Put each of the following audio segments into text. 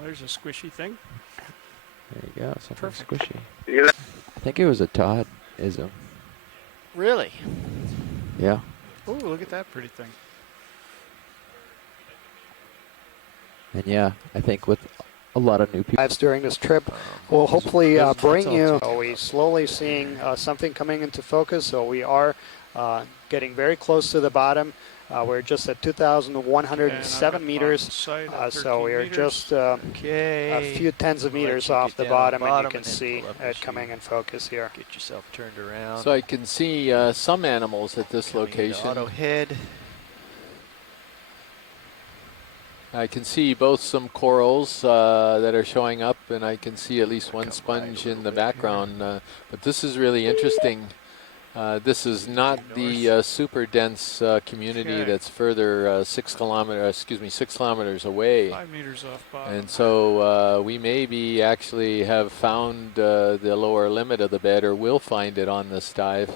there's a squishy thing. There you go, something Perfect. squishy. I think it was a Todd-ism. Really? Yeah. Oh, look at that pretty thing. And yeah, I think with a lot of new people During this trip will hopefully bring you. We're slowly seeing something coming into focus, so we are getting very close to the bottom. We're just at 2,107 meters, so we're just a few tens of meters off the bottom, and you can see it coming in focus here. Get yourself turned around. So I can see some animals at this location. Auto head. I can see both some corals that are showing up, and I can see at least one sponge in the background. But this is really interesting. This is not the super dense community that's further 6 kilometers away. 5 meters off bottom. And so we maybe actually have found the lower limit of the bed, or will find it on this dive.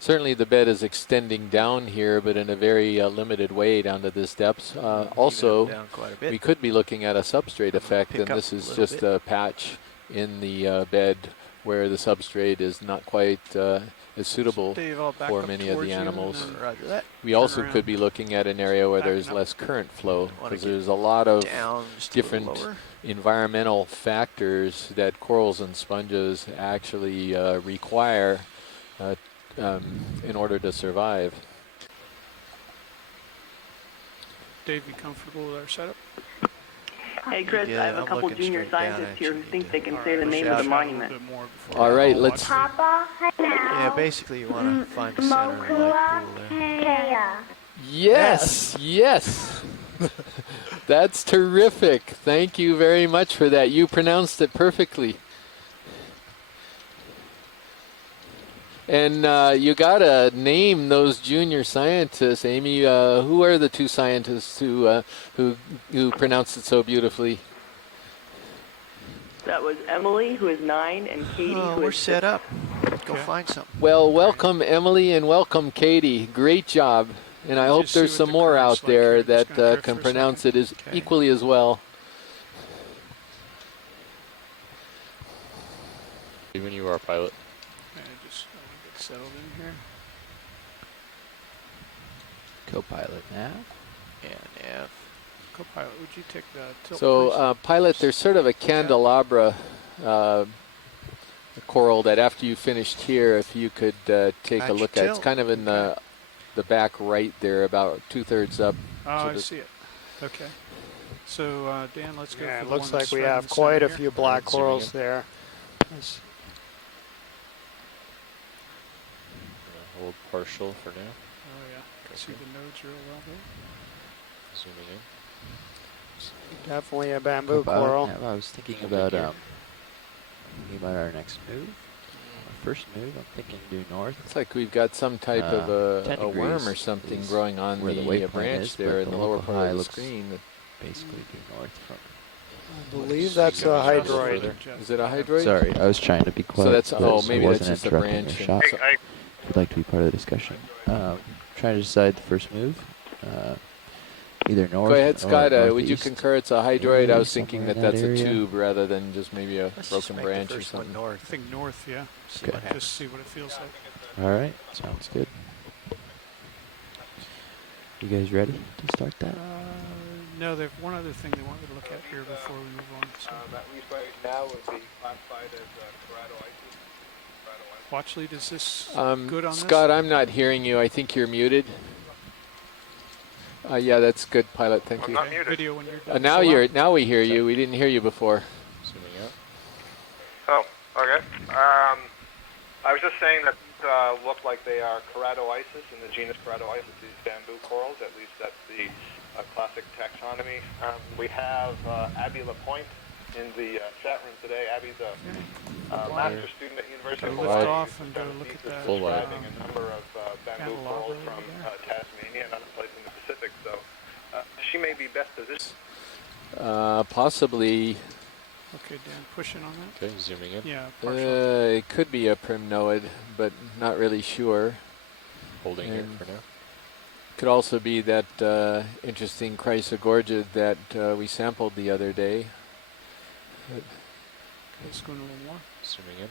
Certainly the bed is extending down here, but in a very limited way down to this depth. Also, we could be looking at a substrate effect, and this is just a patch in the bed where the substrate is not quite as suitable for many of the animals. We also could be looking at an area where there's less current flow, because there's a lot of different environmental factors that corals and sponges actually require in order to survive. Dave, you comfortable with our setup? Hey Chris, I have a couple junior scientists here who think they can say the name of the monument. All right, let's... Papa, Yeah, basically you want to find the center of the light pool there. Yes, yes. That's terrific. Thank you very much for that. You pronounced it perfectly. And you gotta name those junior scientists, Amy. Who are the two scientists who pronounced it so beautifully? That was Emily, who is 9, and Katie, who we're is set up. Go find something. Well, welcome Emily and welcome Katie. Great job. And I hope there's some more out there that can pronounce it as equally as well. When you are a pilot. Just get settled in here. co-pilot nav. Yeah, nav. Co-pilot, would you take the tilt, So pilot, there's sort of a candelabra coral that after you finished here, if you could take a look at. It's kind of in the back right there, about 2/3 up. Oh, I see it. Okay. So Dan, let's go. Yeah, for it the looks one like that's we right in have the quite a center few here. black corals there. Yes. Hold partial for now. Oh yeah, see the nodes real well there. Zooming in. Definitely a bamboo Co-pilot coral. nav. I was thinking about our next move. Our first move, I'm thinking due north. It's like we've got some type of a worm or something growing on where the waypoint branch is, there but in the local lower part high of the looks screen. basically due north from. I believe that's a hydroid. Is it a hydroid? Sorry, I was trying to be quiet. So that's so maybe I that's wasn't just a interrupting branch. your shot. So If you'd like to be part of the discussion. Trying to decide the first move. Either north. go ahead, or Scott. Would you northeast. concur it's a hydroid? I was Somewhere thinking in that that that's area. a tube rather than just maybe a Let's just broken make branch the or first one something. I north. think north, yeah. See what happens. Just see what it feels like. All right, sounds good. You guys ready to start that? No, there's one other thing they want me to look at here before we move on. So. At least right now would be classified as keratoisis. Watch lead, is this good on Scott, I'm not hearing you. I think you're muted. Yeah, that's good, pilot. Thank I'm you. not muted. Video when you're done. Now we hear you. We didn't hear you before. Zooming out. Oh, okay. I was just saying that look like they are keratoisis in the genus keratoisis, these bamboo corals. At least that's the classic taxonomy. We have Abby Lapointe in the chat room today. Abby's a master's student at University of Lift Hawaii. off and go look at that. Full wide. Describing a number of bamboo corals from Tasmania and other places in the Pacific. So she may be best positioned. Possibly. Okay, Dan, pushing on that. Okay, zooming in. Yeah, partial. It could be a primnoid, but not really sure. Holding here for now. Could also be that interesting chrysogorgid that we sampled the other day. Okay, let's go a little more. Zooming in.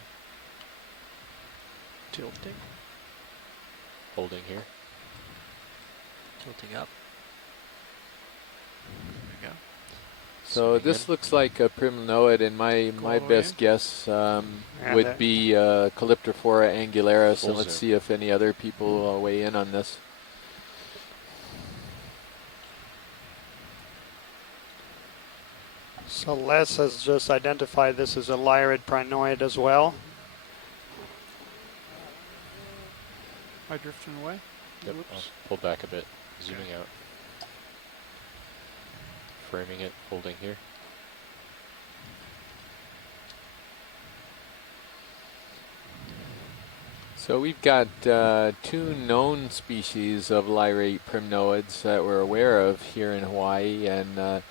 Tilting. Holding here. Tilting up. There we go. So Zooming this in. looks like a primnoid, and my all the way best in. guess And would be Calyptrophora angularis, Full and let's zoom. see if any other people weigh in on this. So Les has just identified this as a lyrid prinoid as well. Am I drifting away? Yep, I'll Whoops. pull back a bit. Zooming out. Framing it, holding here. So we've got 2 known species of lyrate primnoids that we're aware of here in Hawaii, and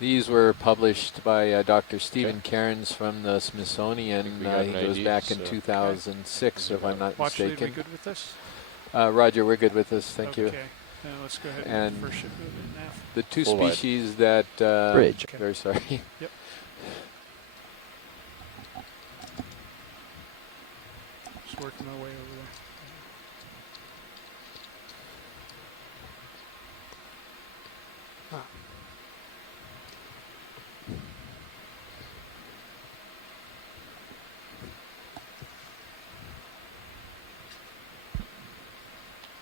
these were published by Dr. Stephen Cairns from the Smithsonian. we got He an goes ID, back in so- 2006, if I'm not Watch lead, we mistaken. good with this? Roger, we're good with this. Thank okay. you. Okay, let's go ahead And and first ship movement now. The 2 Full wide. species that Bridge. Okay. Very sorry. Yep. Just working my way over there.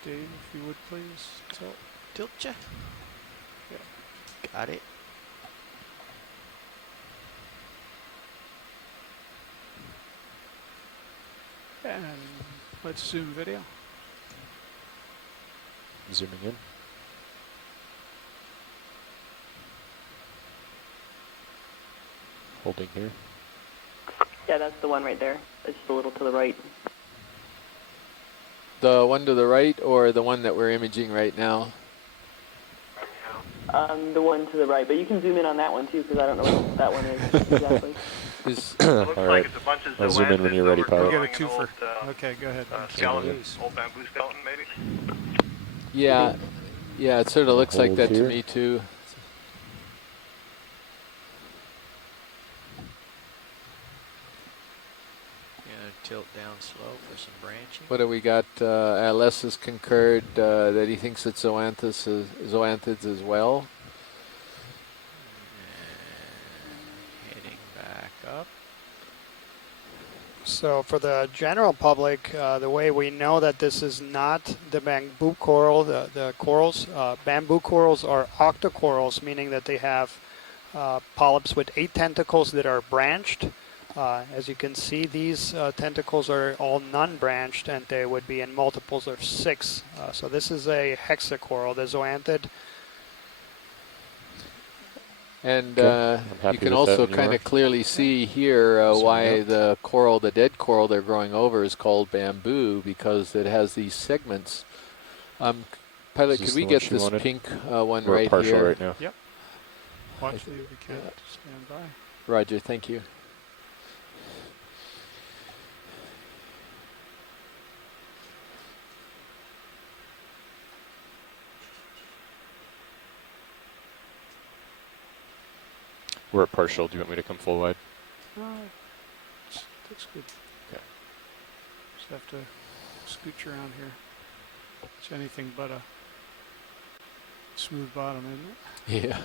Dave, if you would please tilt. Tilt ya. Got it. And let's zoom video. Zooming in. Holding here. Yeah, that's the one right there. It's just a little to the right. The one to the right or the one that we're imaging right now? The one to the right, but you can zoom in on that one too, because I don't know what that one is exactly. Is It looks All like right. it's a bunch of I'll zoom in when you're ready, overgrowing pilot. We get a an twofer. old, Okay, go ahead. skeleton, old bamboo skeleton maybe? yeah, it sort of looks like Hold that to here. me too. Gonna tilt down slow for some branching. What do we got? Les has concurred that he thinks it's zoanthids as well. And heading back up. So for the general public, the way we know that this is not the bamboo coral, the corals, bamboo corals are octocorals, meaning that they have polyps with 8 tentacles that are branched. As you can see, these tentacles are all non-branched, and they would be in multiples of 6. So this is a hexacoral, the zoanthid. And Okay, I'm happy you can with also that when you kind are. of clearly see here Zoom why out. the coral, the dead coral they're growing over, is called bamboo, because it has these segments. Pilot, Is this could we the one get she this wanted? pink one We're right partial here? right now. Watch lead, we can't stand by. Roger, thank you. We're at partial. Do you want me to come full wide? That's good. Okay. Just have to scooch around here. It's anything but a smooth bottom, isn't it? Yeah.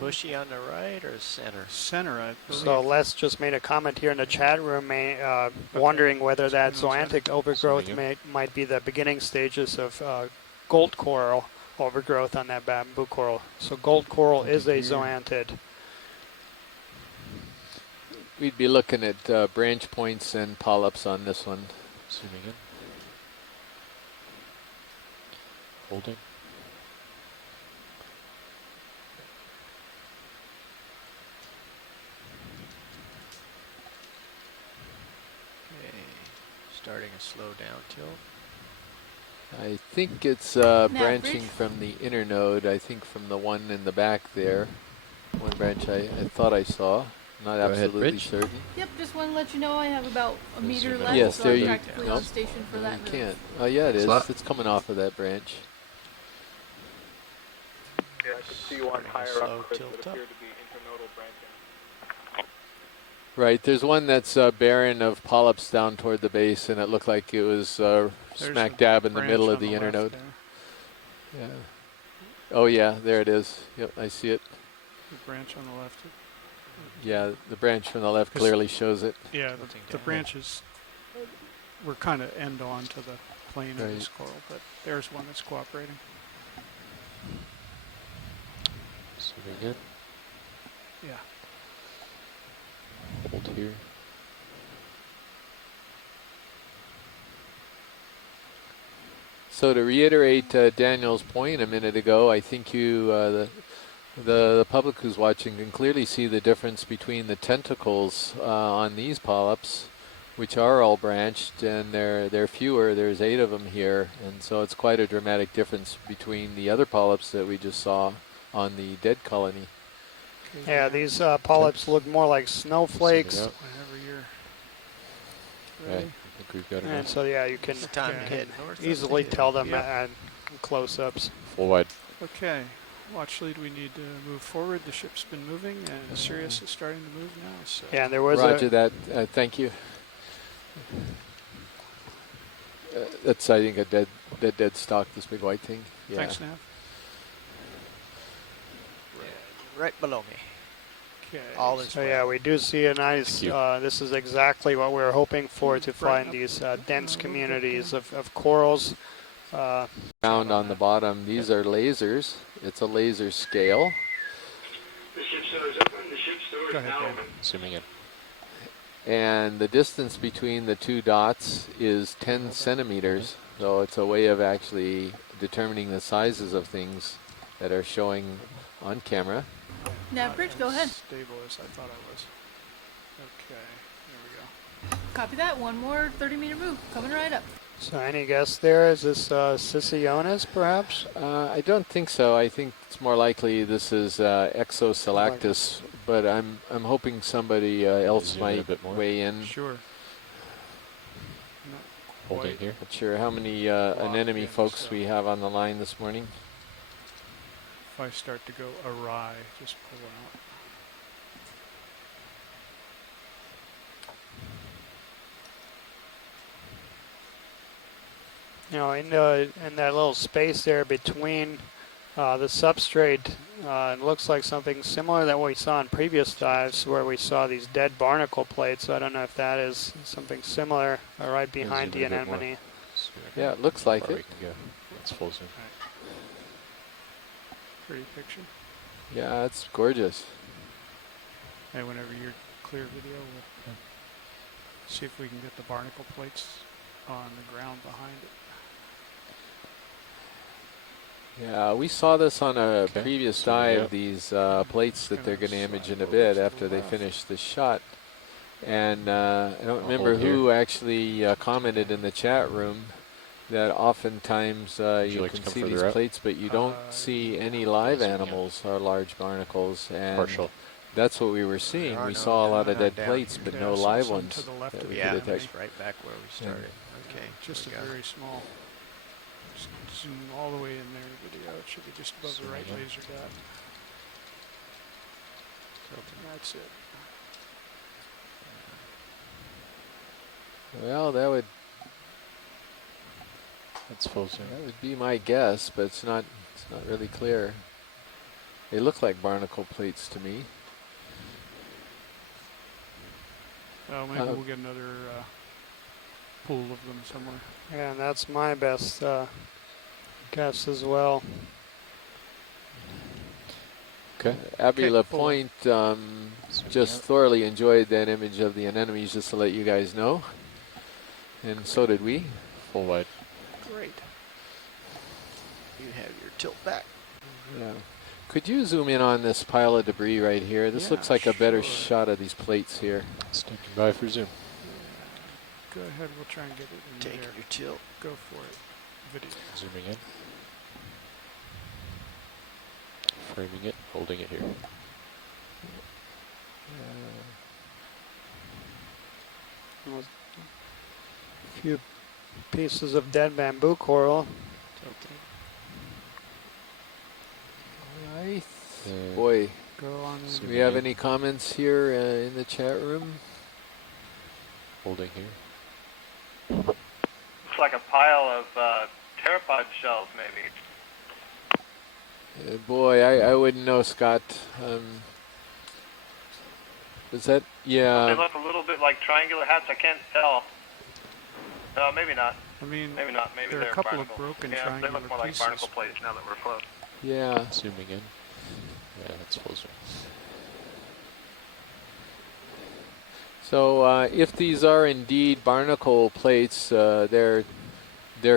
Bushy on the right or center? Center, I believe. So Les just made a comment here in the chat room, wondering whether that Zoom in on zoanthic overgrowth Zooming might be the beginning stages of gold coral overgrowth on that bamboo coral. So gold coral is a zoanthid. We'd be looking at branch points and polyps on this one. Zooming in. Holding. Okay. Starting a slow down tilt. I think it's branching from the inner node, I think from the one in the back there. One branch I thought I saw. Not Go ahead, absolutely Bridge. certain. Yep, just want to let you know I have about a Zoom meter in. left, Yes, so there I'm you practically go. on station for that You move. can't. Oh, yeah, it is. Slap. It's coming off of that branch. Yeah, I could see one higher Slow up, Chris, tilt that up. appeared to be internodal branching. Right, there's one that's barren of polyps down toward the base, and it looked like it was smack dab in the middle of the internode. Yeah. Oh yeah, there it is. Yep, I see it. The branch on the left. Yeah, the branch from the left clearly shows it. Yeah, the branches were kind of end on to the plane of this coral, but there's one that's cooperating. Zooming in. Yeah. Hold here. So to reiterate Daniel's point a minute ago, I think the public who's watching can clearly see the difference between the tentacles on these polyps, which are all branched, and they're fewer. There's 8 of them here, and so it's quite a dramatic difference between the other polyps that we just saw on the dead colony. Yeah, these polyps look more like snowflakes. Whenever you're ready. Right, I think we've got And enough. so yeah, you can easily tell them at close-ups. Full wide. Okay, watch lead, we need to move forward. The ship's been moving, and Sirius is starting to move now. So. Yeah, and there was Roger that. Thank you. That's, I think, a dead stock, this big white thing. Yeah. Thanks, Nav. Right below me. Okay. All is So well. yeah, we do see a nice, this is exactly what we were hoping for, to find these dense communities of corals. Found on the bottom, these are lasers. It's a laser scale. The ship's doors open, the ship's doors Go ahead, now Dan. open. Zooming in. And the distance between the 2 dots is 10 centimeters. So it's a way of actually determining the sizes of things that are showing on camera. Nav bridge, go ahead. Stable as I thought I was. Okay, there we go. Copy that. One more 30-meter move. Coming right up. So any guess there? Is this Sicionis, perhaps? I don't think so. I think it's more likely this is Exosalactus, but I'm hoping somebody else Zoom in a might bit more. weigh in. Sure. Not Holding quite. here. Not sure how many anemone folks we have on the line this morning. If I start to go awry, just pull out. You know, in that little space there between the substrate, it looks like something similar that we saw in previous dives, where we saw these dead barnacle plates. So I don't know if that is something similar right behind the zoom in a bit more. anemone. Yeah, it looks like Or we it. can go. Let's full zoom. Pretty picture. Yeah, it's gorgeous. Hey, whenever you're clear video, we'll see if we can get the barnacle plates on the ground behind it. Yeah, we saw this on a Okay. previous Zooming dive, up. these plates that they're going to image in a bit after they finish this shot. And I don't remember hold here. who actually commented in the chat room that oftentimes you like to can come see further these out? plates, but you don't see any live animals or large barnacles. And Partial. that's what we were seeing. are We no saw a lot down, of dead down plates, here. but Yeah, no so live some ones to the left that of we the Yeah, could detect. that's right back where we started. Okay. Just a here we go. very small. Just zoom all the way in there, video. It should be just above the right Zooming in. laser dot. That's it. Well, That's full zoom. that would be my guess, but it's not really clear. They look like barnacle plates to me. Oh, maybe we'll get another pool of them somewhere. Yeah, and that's my best guess as well. Okay. Abby Okay, Lapointe Zooming just out. thoroughly enjoyed that image of the anemones, just to let you guys know. And so did we. Full wide. Great. You have your tilt back. Yeah. Could you zoom in on this pile of debris right here? This Yeah, looks like a better sure. shot of these plates here. Standing by for zoom. Go ahead, we'll try and get it in Taking there. your tilt. Go for it. Video. Zooming in. Framing it, holding it here. A few pieces of dead bamboo coral. Right. And Boy, Go on in. do we have any comments here in the chat room? Holding here. Looks like a pile of pteropod shells, maybe. Boy, I wouldn't know, Scott. Is that? They Yeah. look a little bit like triangular hats. I can't tell. No, maybe not. I mean, Maybe not. Maybe there are they're a couple barnacle. of broken Yeah, they triangular look more like pieces. barnacle plates now that we're close. Yeah. Zooming in. Yeah, that's full zoom. So if these are indeed barnacle plates, they're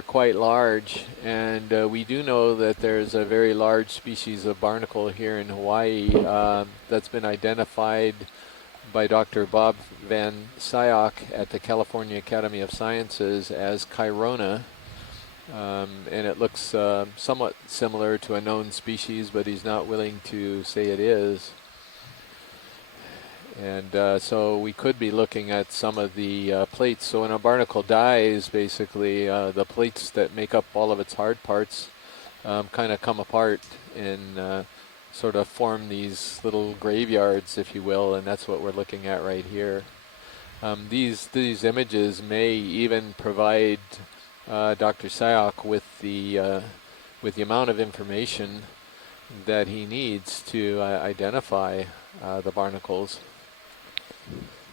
quite large, and we do know that there's a very large species of barnacle here in Hawaii that's been identified by Dr. Bob Van Sciok at the California Academy of Sciences as Chirona, and it looks somewhat similar to a known species, but he's not willing to say it is. And so we could be looking at some of the plates. So when a barnacle dies, basically the plates that make up all of its hard parts kind of come apart and sort of form these little graveyards, if you will, and that's what we're looking at right here. These images may even provide Dr. Sciok with the amount of information that he needs to identify the barnacles.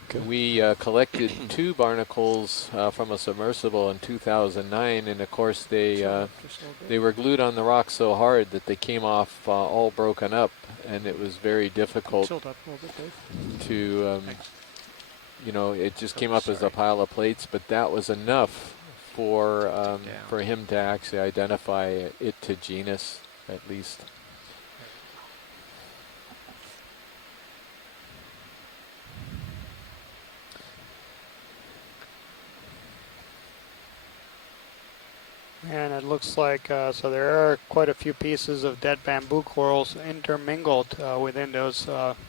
Okay. We collected 2 barnacles from a submersible in 2009, and of course they were glued on the rock so hard that they came off all broken up, and it was very difficult to, you know, it just came up as a pile of plates, but that was enough for him to actually identify it to genus, at least. And it looks like, so there are quite a few pieces of dead bamboo corals intermingled within those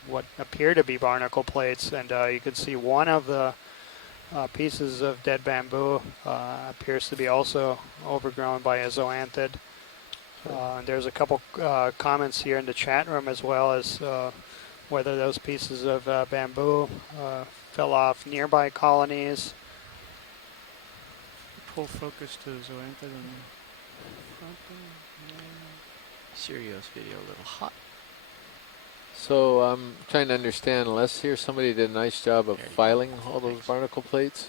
what appear to be barnacle plates. And you can see one of the pieces of dead bamboo appears to be also overgrown by a zoanthid. And there's a couple comments here in the chat room as well as whether those pieces of bamboo fell off nearby colonies. Full focus to zoanthid in the front there. Sirius video a little hot. So I'm trying to understand, Les here, somebody did a nice job of filing all those barnacle plates.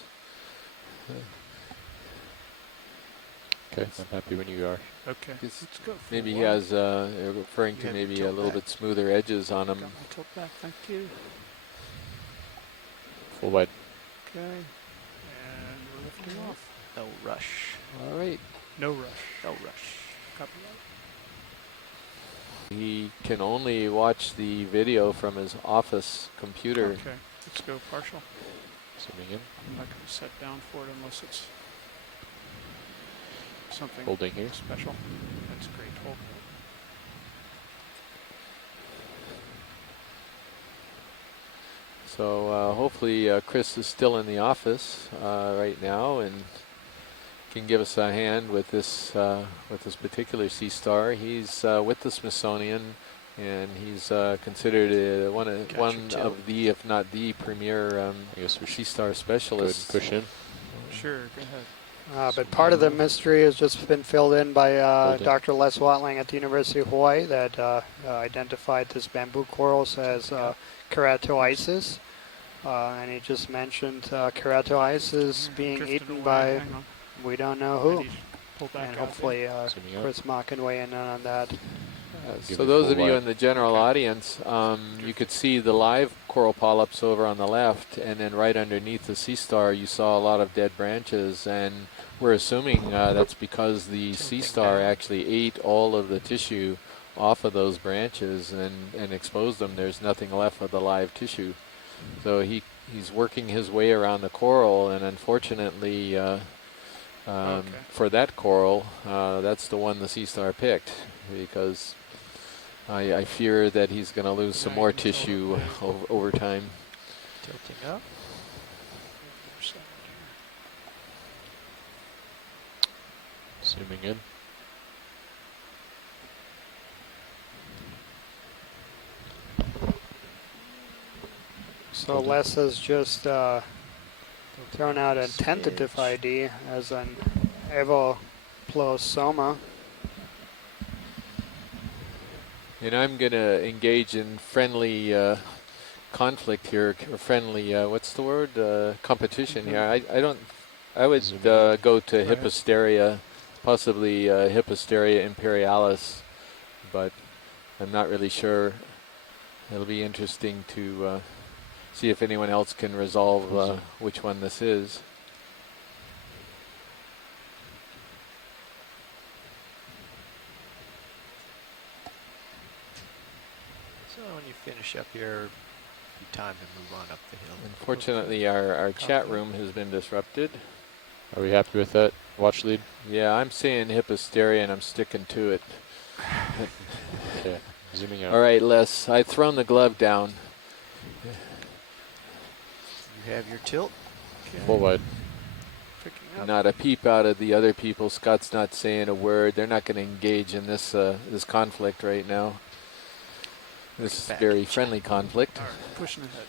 Okay, I'm happy when you are. Okay, let's go. Maybe he has, referring to maybe a little bit smoother edges on them. Got my tilt back, thank you. Full wide. Okay, and we're lifting off. No rush. All right. No rush. No rush. Copyright. He can only watch the video from his office computer. Okay, let's go partial. Zooming in. I'm not going to set down for it unless it's something Holding here. special. That's great. Hold. So hopefully Chris is still in the office right now and can give us a hand with this particular sea star. He's with the Smithsonian, and he's considered one of the, if not the premier sea star specialist. Go ahead and push in. Sure, go ahead. But part of the mystery has just been filled in by Dr. Les Watling at the University of Hawaii that identified this bamboo corals as keratoisis. And he just mentioned keratoisis being eaten by, we don't know who. And hopefully Chris Mock can weigh in on that. So those of you in the general audience, you could see the live coral polyps over on the left, and then right underneath the sea star you saw a lot of dead branches, and we're assuming that's because the sea star actually ate all of the tissue off of those branches and exposed them. There's nothing left of the live tissue. So he's working his way around the coral, and unfortunately for that coral, that's the one the sea star picked, because I fear that he's going to lose some more tissue over time. Tilting up. Zooming in. So Les has just thrown out a tentative ID as an evoplosoma. And I'm going to engage in friendly conflict here, or friendly, what's the word? Competition here. I would go to Hipposteria, possibly Hipposteria imperialis, but I'm not really sure. It'll be interesting to see if anyone else can resolve which one this is. So when you finish up here, time to move on up the hill. Unfortunately, our chat room has been disrupted. Are we happy with that watch lead? Yeah, I'm saying Hipposteria, and I'm sticking to it. Okay, zooming out. All right, Les, I've thrown the glove down. You have your tilt. Okay. Full wide. Picking up. Not a peep out of the other people. Scott's not saying a word. They're not going to engage in this this conflict right now. This is very friendly conflict. All right, pushing ahead.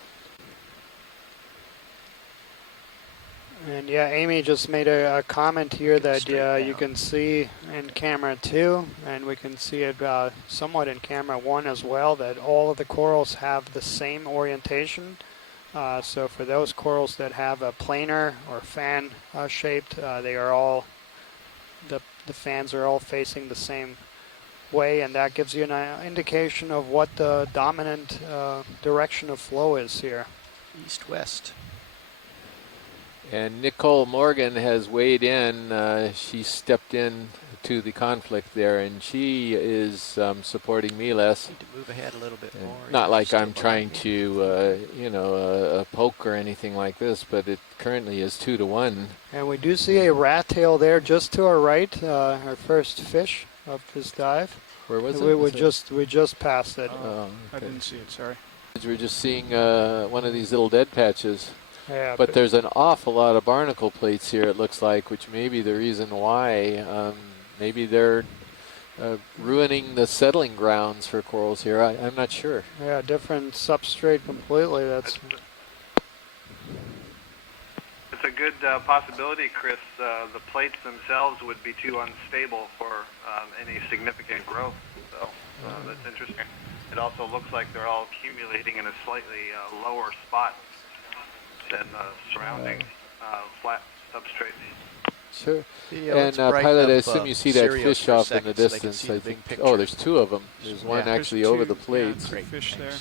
And yeah, Amy just made a comment here that you can see in camera 2, and we can see it somewhat in camera 1 as well, that all of the corals have the same orientation. So for those corals that have a planar or fan shaped, they are all, the fans are all facing the same way, and that gives you an indication of what the dominant direction of flow is here. East-west. And Nicole Morgan has weighed in. She stepped in to the conflict there, and she is supporting me, Les. Need to move ahead a little bit more. Not like I'm trying to, poke or anything like this, but it currently is 2-1. And we do see a rat tail there just to our right, our first fish of this dive. Where was it? We just passed it. Oh, I didn't see it, sorry. We're just seeing one of these little dead patches. Yeah, but there's an awful lot of barnacle plates here, it looks like, which may be the reason why. Maybe they're ruining the settling grounds for corals here. I'm not sure. Yeah, different substrate completely. That's. It's a good possibility, Chris. The plates themselves would be too unstable for any significant growth. So that's interesting. It also looks like they're all accumulating in a slightly lower spot than the surrounding flat substrate. Sure. Yeah, and Pilot, I assume you see that fish off in the distance. I think. Oh, there's 2 of them. There's one actually over the plates. Yeah, fish there.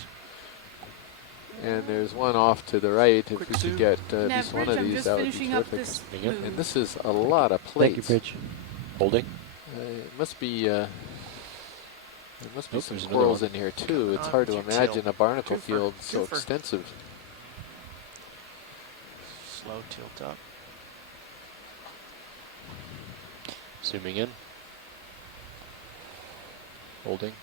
And there's one off to the right. If we could get at least one of I'm these, just that would be finishing up terrific. this And this is a lot of plates. Thank you, Bridge. Holding. It must be. There must be some there's another corals one. in here too. It's hard to imagine a barnacle field so extensive. Slow tilt up. Zooming in. Holding.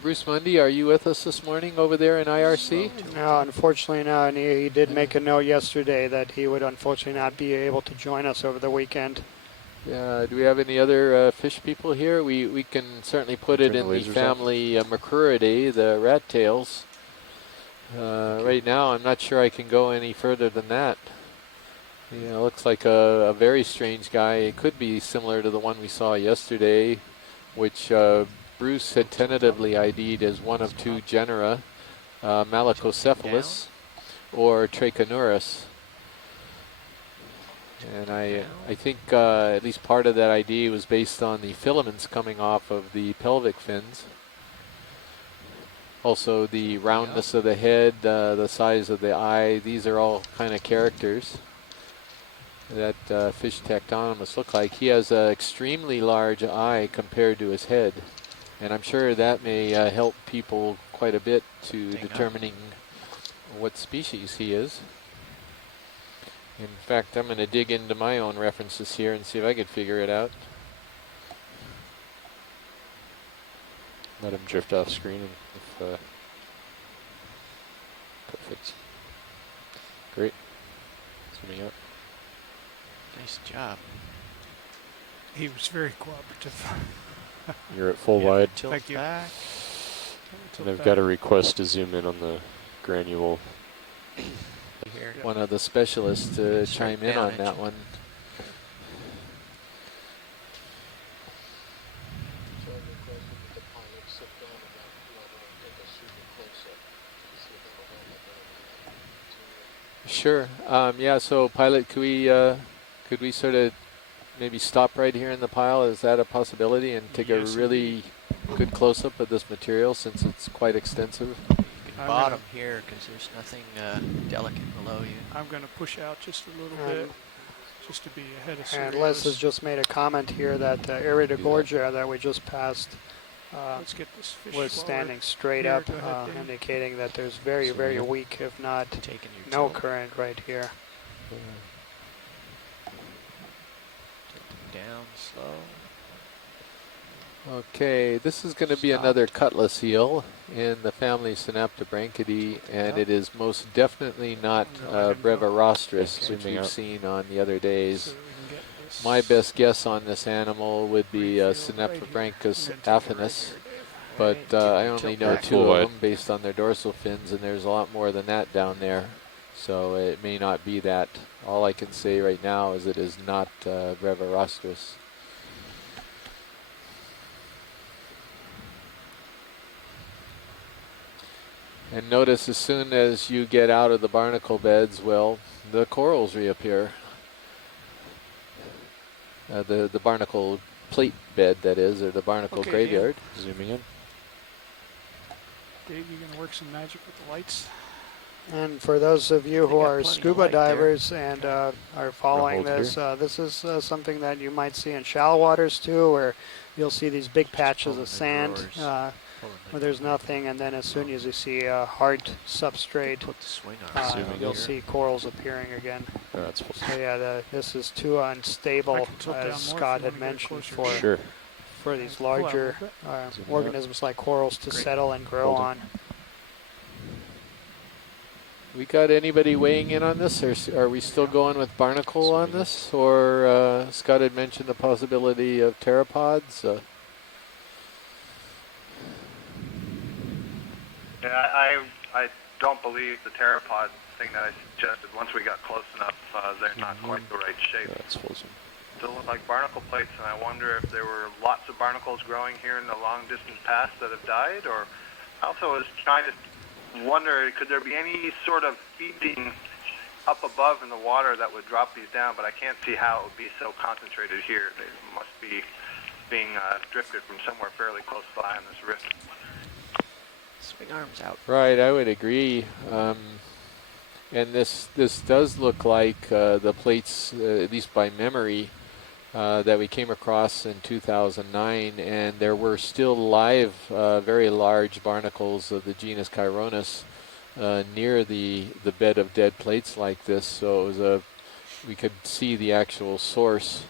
Bruce Mundy, are you with us this morning over there in IRC? No, unfortunately not. And he did make a note yesterday that he would unfortunately not be able to join us over the weekend. Do we have any other fish people here? We can certainly put it in the family Macruridae, the rat tails. Right now, I'm not sure I can go any further than that. Looks like a very strange guy. It could be similar to the one we saw yesterday, which Bruce had tentatively ID'd as one of 2 genera, Malacocephalus or Trachanurus. And I think at least part of that ID was based on the filaments coming off of the pelvic fins. Also the roundness of the head, the size of the eye, these are all kind of characters that fish tactonomus look like. He has an extremely large eye compared to his head. And I'm sure that may help people quite a bit to determining what species he is. In fact, I'm going to dig into my own references here and see if I could figure it out. Let him drift off screen. Perfect. Great. Zooming out. Nice job. He was very cooperative. You're at full wide. Thank you. Back. And I've got a request to zoom in on the granule Here. one of the specialists to chime in on that one. Sure. Yeah. So, pilot, could we sort of maybe stop right here in the pile? Is that a possibility, and take a really good close-up of this material since it's quite extensive? You can bottom here because there's nothing delicate below you. I'm going to push out just a little bit, just to be ahead of Sirius. And Les has just made a comment here that area de Gorgia that we just passed Let's get this fish was forward. standing straight Here, up, go ahead, Dave. indicating that there's very, very weak, if not no current right here. Down slow. Okay, this is going to be another cutlass eel in the family Synaptobranchidae, and it is most definitely not Brevirostris, which we've seen on the other days. My best guess on this animal would be Synaptobranchus affinis, but I only know two of them based on their dorsal fins, and there's a lot more than that down there, so it may not be that. All I can say right now is it is not Brevirostris. And notice as soon as you get out of the barnacle beds, well, the corals reappear. The barnacle plate bed, that is, or the barnacle graveyard. Zooming in. Dave, you going to work some magic with the lights? And for those of you who are scuba divers and are following this, this is something that you might see in shallow waters too, where you'll see these big patches of sand where there's nothing, and then as soon as you see a hard substrate, you'll see corals appearing again. Oh, that's full. So yeah, this is too unstable, as Scott had mentioned, for these larger organisms like corals to settle and grow on. We got anybody weighing in on this, or are we still going with barnacle on this? Or Scott had mentioned the possibility of pteropods. Yeah, I don't believe the pteropod thing that I suggested. Once we got close enough, they're not quite the right shape. That's full zoom. Still look like barnacle plates, and I wonder if there were lots of barnacles growing here in the long distance past that have died, or I also was trying to wonder, could there be any sort of feeding up above in the water that would drop these down, but I can't see how it would be so concentrated here. They must be being drifted from somewhere fairly close by on this rift. Swing arms out. Right, I would agree. And this does look like the plates, at least by memory, that we came across in 2009, and there were still live, very large barnacles of the genus Chironus near the bed of dead plates like this. So it was we could see the actual source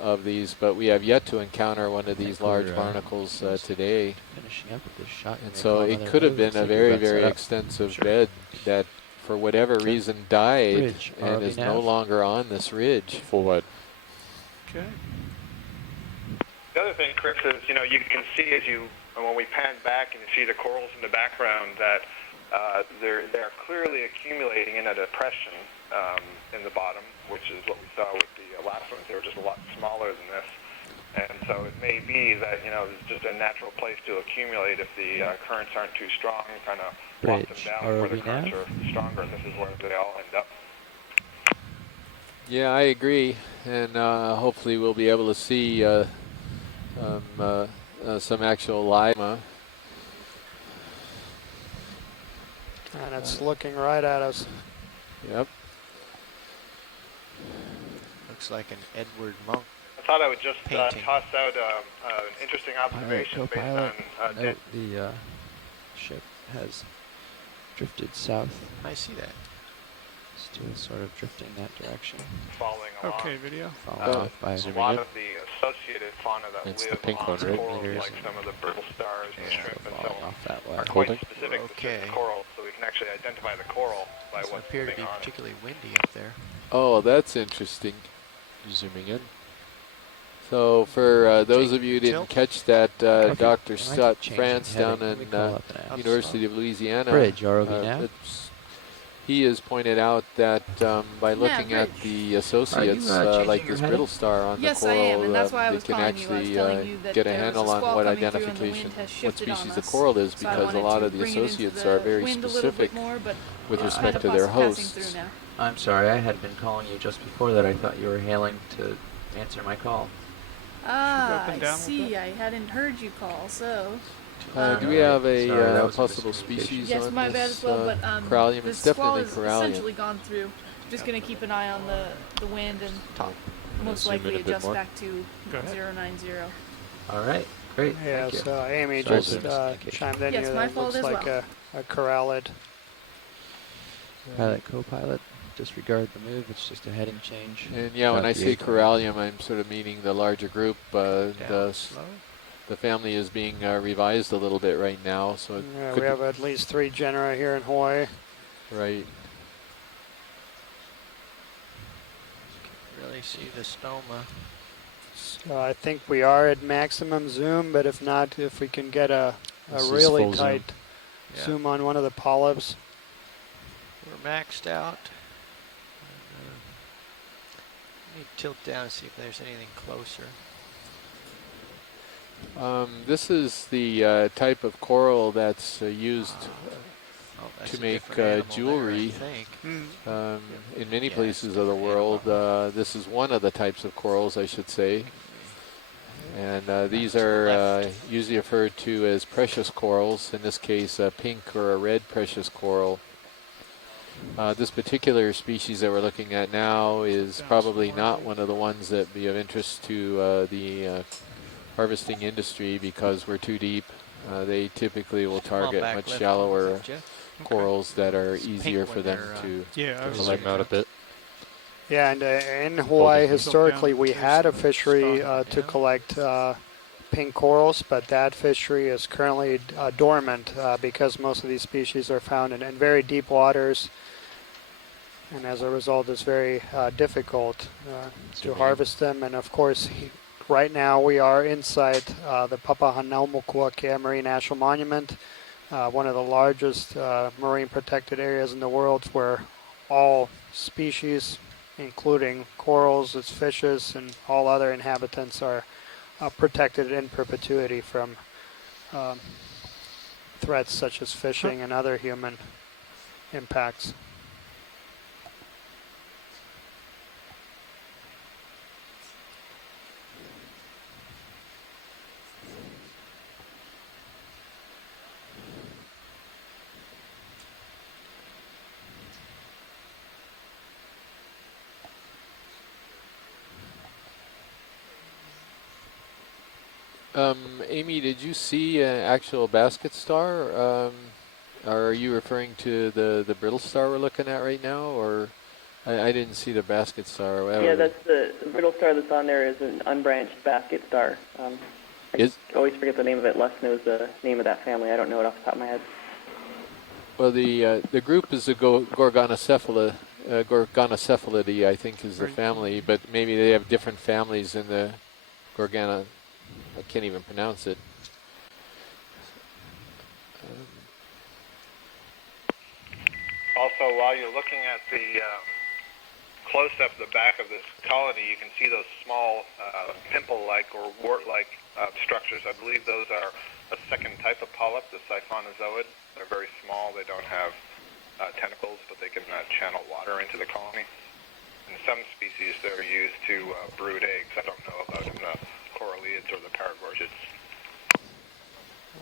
of these, but we have yet to encounter one of these large barnacles today. Finishing up with this shot. And so it could have been a very, very extensive bed that, for whatever reason, died and is no longer on this ridge. Full wide. Okay. The other thing, Chris, is you can see when we pan back and you see the corals in the background that they're clearly accumulating in a depression in the bottom, which is what we saw with the last ones. They were just a lot smaller than this. And so it may be that, it's just a natural place to accumulate if the currents aren't too strong, kind of lock them down where the currents are stronger. This is where they all end up. Yeah, I agree. And hopefully we'll be able to see some actual live. And it's looking right at us. Yep. Looks like an Edward Monk. I thought I would just toss out an interesting observation based on... Note the ship has drifted south. I see that. Still sort of drifting that direction. Following along. Okay, video. Followed by a lot of the associated fauna that It's live the pink on one, right? corals, like some of the brittle stars and shrimp and so on, off that way. are quite specific to certain corals, so we can actually identify the coral by Doesn't what's appear to moving be on it. particularly windy up there. Oh, that's interesting. Zooming in. So for those of you who didn't catch that, Dr. Scott France down in University of Louisiana Bridge, ROV nav. he has pointed out that by looking at Bridge. the associates, changing like your this heading? brittle star on Yes, the I am, coral, and that's why I they was can calling you. I was actually telling you that get a there was handle a on squall what coming through and the identification, wind has what shifted on species the us. coral is, So I because a wanted lot to of the bring it into associates the are very wind a little bit specific more, but with it's respect kind to of their passing hosts. through now. I'm sorry, I had been calling you just before that. I thought you were hailing to answer my call. Ah, up and I down a little see. bit? I hadn't heard you call, so. Do we have Sorry, that a was a possible miscommunication. species Yes, on my bad this as well, but corallium? the It's squall definitely has corallium. essentially gone through. Just going to keep an eye on the wind and most zoom in likely a bit adjust more. back to Go ahead. 090. All right, great. Yeah, Thank you. so Amy Sorry just for the miscommunication. chimed in Yes, here. my That fault looks as like well. a corallid. Pilot, co-pilot, disregard the move. It's just a heading change. And yeah, when About I the say 800. corallium, I'm sort of meaning the larger group. Down slow. The family is being revised a little bit right now, so it Yeah, could we have at least 3 genera here in Hawaii. right. Really see the stoma. So I think we are at maximum zoom, but if not, if we can get a This is really full zoom. tight Yeah. zoom on one of the polyps. We're maxed out. Let me tilt down and see if there's anything closer. This is the type of coral that's used Oh, that's to a make different animal jewelry. there, I think. In many Yeah, places it's of the different world. animal. This is one of the types of corals, I should say. And these to the are left. usually referred to as precious corals, in this case a pink or a red precious coral. This particular species that we're looking at now is Down probably some not more. one of the ones that be of interest to the harvesting industry because we're too deep. They typically will Come on target back, much left, shallower left, Jeff. corals that are It's pink easier when for them they're, to. Yeah, I was Zoom looking out a at bit. Yeah, and in Hawaii, it. historically, we Tilt down had a to the fishery stalk. to collect pink corals, but that fishery is currently dormant because most of these species are found in very deep waters, and as a result, it's very difficult to Zoom in. harvest them. And of course, right now we are inside the Papahanaumokuakea Marine National Monument, one of the largest marine protected areas in the world where all species, including corals, its fishes, and all other inhabitants are protected in perpetuity from threats such as fishing and other human impacts. Amy, did you see an actual basket star? Or are you referring to the brittle star we're looking at right now? Or I didn't see the basket star. Yeah, that's the brittle star that's on there is an unbranched basket star. I always forget the name of it. Les knows the name of that family. I don't know it off the top of my head. Well, the group is the Gorgonocephalidae, I think, is the family, but maybe they have different families in the Gorgona. I can't even pronounce it. Also, while you're looking at the close-up of the back of this colony, you can see those small pimple-like or wart-like structures. I believe those are a second type of polyp, the siphonozoid. They're very small. They don't have tentacles, but they can channel water into the colony. In some species, they're used to brood eggs. I don't know about in the coralliids or the paragorgids.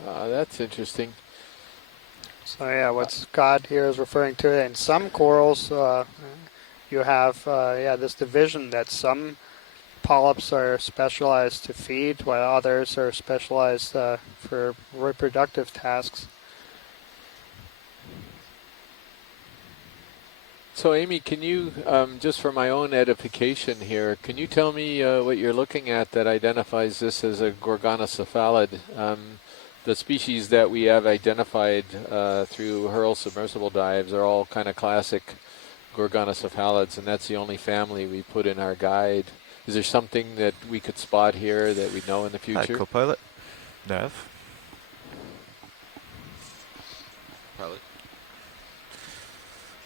That's interesting. So yeah, what Scott here is referring to, in some corals, you have this division that some polyps are specialized to feed, while others are specialized for reproductive tasks. So Amy, can you, just for my own edification here, can you tell me what you're looking at that identifies this as a gorgonocephalid? The species that we have identified through Hurl submersible dives are all kind of classic gorgonocephalids, and that's the only family we put in our guide. Is there something that we could spot here that we know in the future? Hi, co-pilot. Nav. Pilot.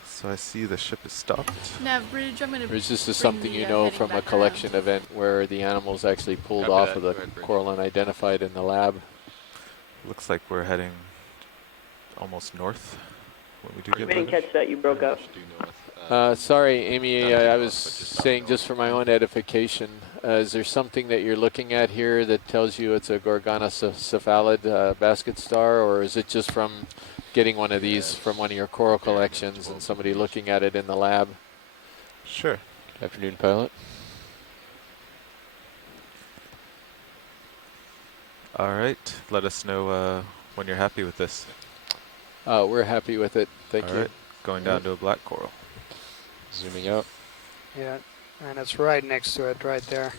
So So I see the ship is stopped. Nav Bridge, I'm going to. Or is this just something you know from a collection event where the animals actually pulled off of the coral unidentified in the lab? Looks like we're heading almost north when we do I get didn't catch that. You broke up. Sorry, Amy, I was saying just for my own edification, is there something that you're looking at here that tells you it's a gorgonocephalid basket star, or is it just from getting one of these from one of your coral collections and somebody looking at it in the lab? Sure. Good afternoon, pilot. All right. Let us know when you're happy with this. We're happy with it. Thank you. All right. Going down to a black coral. Zooming out. Yeah, and it's right next to it, right there.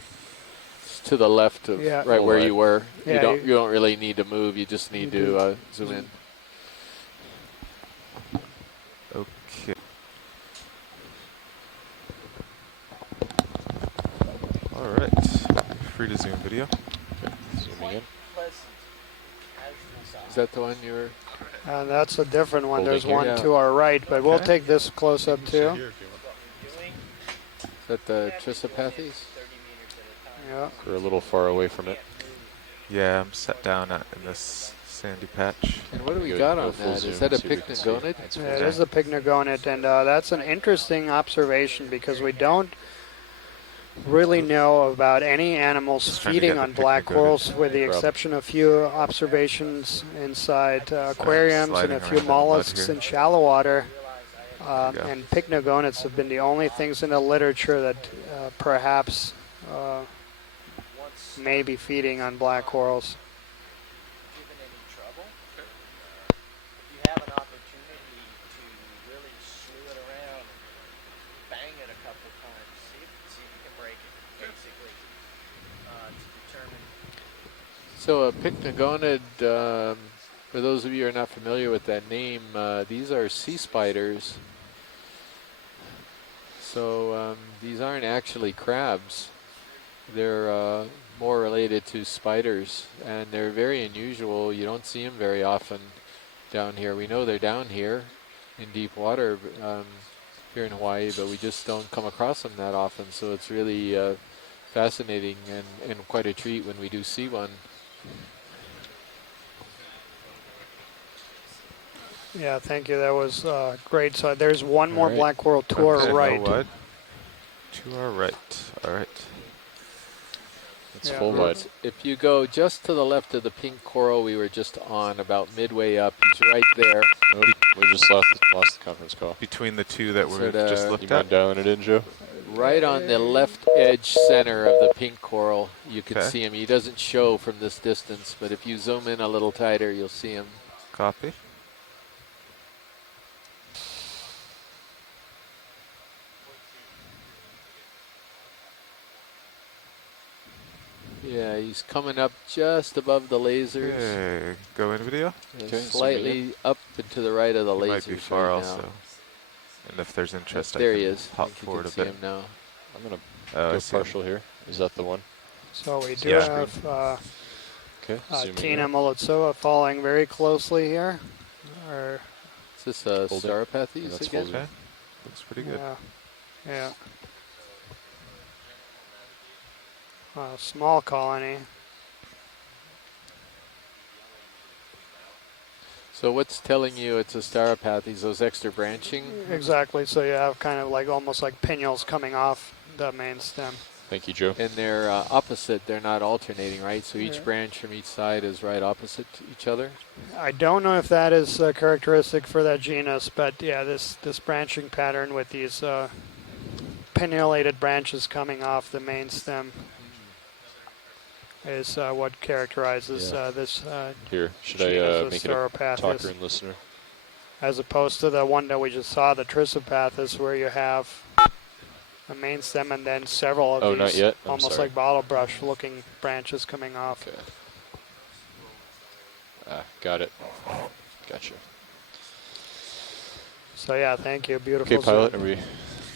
It's to the left of right where you were. Yeah, you don't really need to move. You just need to zoom in. Okay. All right. Free to zoom video. Okay. Zooming in. Is that the one you were? That's a different one. Holding There's here. one Yeah. to our right, but we'll take this close up too. Is that the Trisopathes? Yeah. We're a little far away from it. Yeah, I'm set down in this sandy patch. And what do we Go- got go on full that? zoom Is that a so we can see. pycnogonid? That's full Yeah, it zoom. is a pycnogonid, and that's an interesting observation because we don't really know about any animals Just trying to feeding get on the black pycnogonid. corals, with the No problem. exception of a few observations inside aquariums and a sliding few around in the mud mollusks here. in shallow water. There you go. And pycnogonids have been the only things in the literature that perhaps may be feeding on black corals. Given any trouble, if you have an opportunity to really slew it around and bang it a couple times, see if you can break it, basically, to determine. So a pycnogonid, for those of you who are not familiar with that name, these are sea spiders. So these aren't actually crabs. They're more related to spiders, and they're very unusual. You don't see them very often down here. We know they're down here in deep water here in Hawaii, but we just don't come across them that often. So it's really fascinating and quite a treat when we do see one. Yeah, thank you. That was great. So there's one more right. black coral to our right. What? To our right. All right. It's Yeah. full wide. If you go just to the left of the pink coral we were just on, about midway up, he's right there. Oh, we just lost the conference call. Between the two that we So just the- looked You mind at. dialing it in, Joe? Right on the left edge center of the pink coral, you can Okay. see him. He doesn't show from this distance, but if you zoom in a little tighter, you'll see him. Copy. Yeah, he's coming up just above the lasers. Okay. Go in video. Okay, Slightly up and to the right of the He lasers might be far right also. now. And if there's interest, There I he can is. I hop think you forward can a see bit. him now. I'm going to Oh, I go see him. partial here. Is that the one? So we do Yeah. have Okay. zooming Tina in. Molotsoa following very closely here. Or, Is this Full depth. Sauropathes Yeah, that's again? full zoom. Okay. Looks pretty good. yeah. Small colony. So what's telling you it's a Sauropathes, those extra branching? Exactly. So you have kind of like almost like pinnules coming off the main stem. Thank you, Joe. And they're opposite, they're not alternating, right? So each Yeah. branch from each side is right opposite to each other? I don't know if that is characteristic for that genus, but yeah, this branching pattern with these pinnulated branches coming off the main stem is what characterizes Yeah. this Here, should genus I of make it a Sauropathis, talker and listener? as opposed to the one that we just saw, the Trisopathes, where you have a main stem and then several of Oh, these not yet? I'm almost sorry. like bottle brush looking branches coming off. Okay. Got it. Gotcha. So yeah, thank you. Beautiful. Okay, pilot, are zoom. we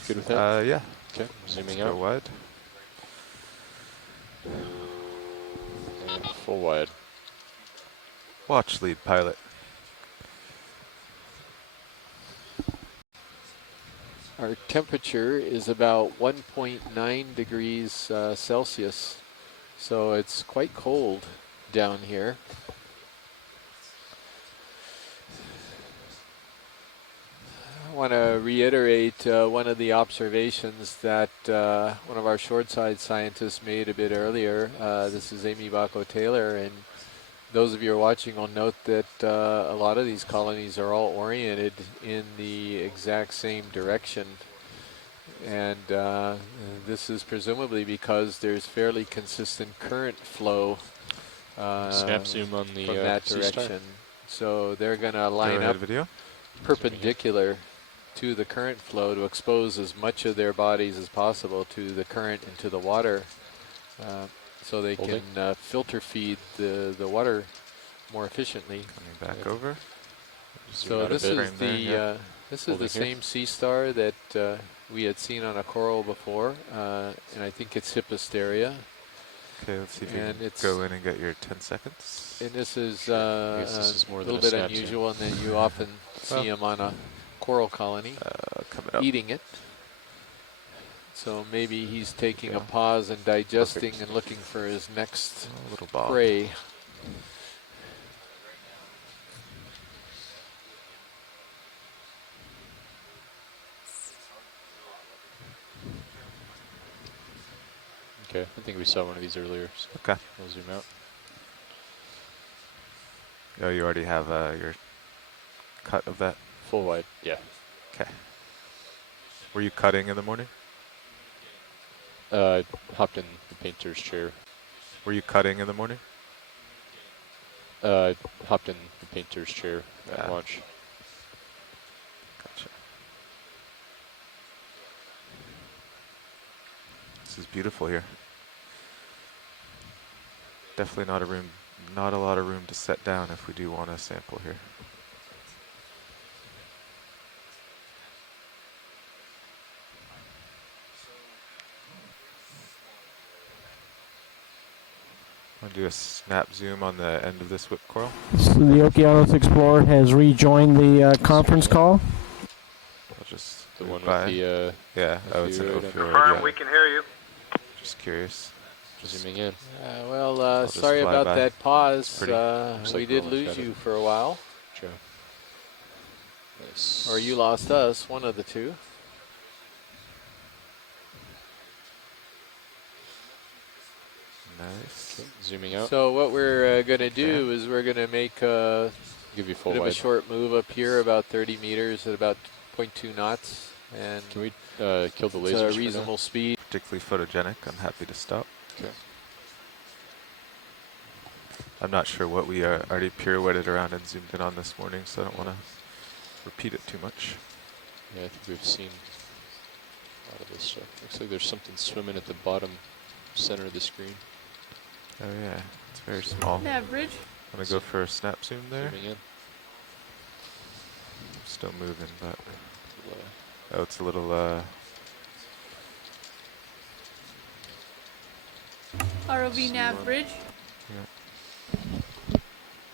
good with that? Yeah. Okay, zooming Go out. wide. And full wide. Watch lead pilot. Our temperature is about 1.9 degrees Celsius, so it's quite cold down here. I want to reiterate one of the observations that one of our shoreside scientists made a bit earlier. This is Amy Bacco-Taylor, and those of you who are watching will note that a lot of these colonies are all oriented in the exact same direction. And this is presumably because there's fairly consistent current flow Snap zoom on the from that direction. So they're going to line up perpendicular to the current flow to expose as much of their bodies as possible to the current and to the water, so they can filter feed the water more efficiently. Coming back over. So this is the this is the same sea star that we had seen on a coral before, and I think it's Hipposteria. Okay, let's see if you can go in and get your 10 seconds. And this is a little bit unusual in that you often see them on a coral colony eating it. So maybe he's taking a pause and digesting and looking for his next prey. Okay, I think we saw one of these earlier. So okay. We'll zoom out. Oh, you already have your cut of that? Full wide, yeah. Okay. Were you cutting in the morning? Hopped in the painter's chair. Were you cutting in the morning? Hopped in the painter's chair at lunch. Gotcha. This is beautiful here. Definitely not a lot of room to set down if we do want to sample here. Want to do a snap zoom on the end of this whip coral? So the Okeanos Explorer has rejoined the conference call. I'll just the one by. with the yeah, oh, it's an Confirm, we can hear you. Just curious. Zooming in. Well, sorry about that pause. We like did lose you for a while. Sure. Nice. Or you lost us, one of the two. Nice. Okay, zooming out. So what we're going to do is we're going to make a give you full bit of wide. a short move up here, about 30 meters at about 0.2 knots. And can we kill the lasers? It's a reasonable speed. Particularly photogenic. I'm happy to stop. Okay. I'm not sure what we already pirouetted around and zoomed in on this morning, so I don't want to repeat it too much. Yeah, I think we've seen a lot of this stuff. Looks like there's something swimming at the bottom center of the screen. Oh yeah, it's very small. Average. I'm going to go for a snap zoom there. Zooming in. Still moving, but oh, it's a little ROV nav bridge. Yeah.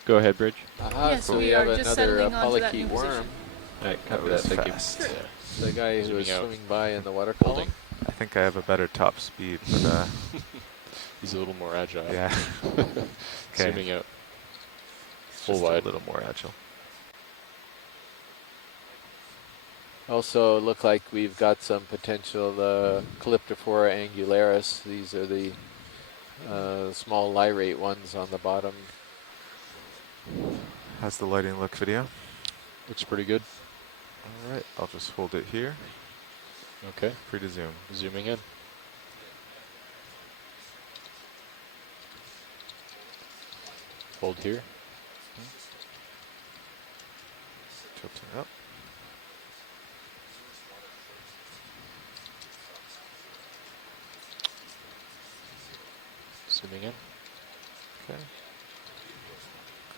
Go ahead, Bridge. Yes, so we we have are just another settling onto that polychaete new worm. position. Alright, that was fast. The guy who was Zooming out. swimming by in the water column. I think I have a better top speed, but he's a little more agile. yeah. Okay. Zooming out. It's Full just wide. a little more agile. Also look like we've got some potential Calyptophora angularis. These are the small lyrate ones on the bottom. How's the lighting look, video? Looks pretty good. All right, I'll just hold it here. Okay. Free to zoom. Zooming in. Hold here. Tilting up. Zooming in. Okay.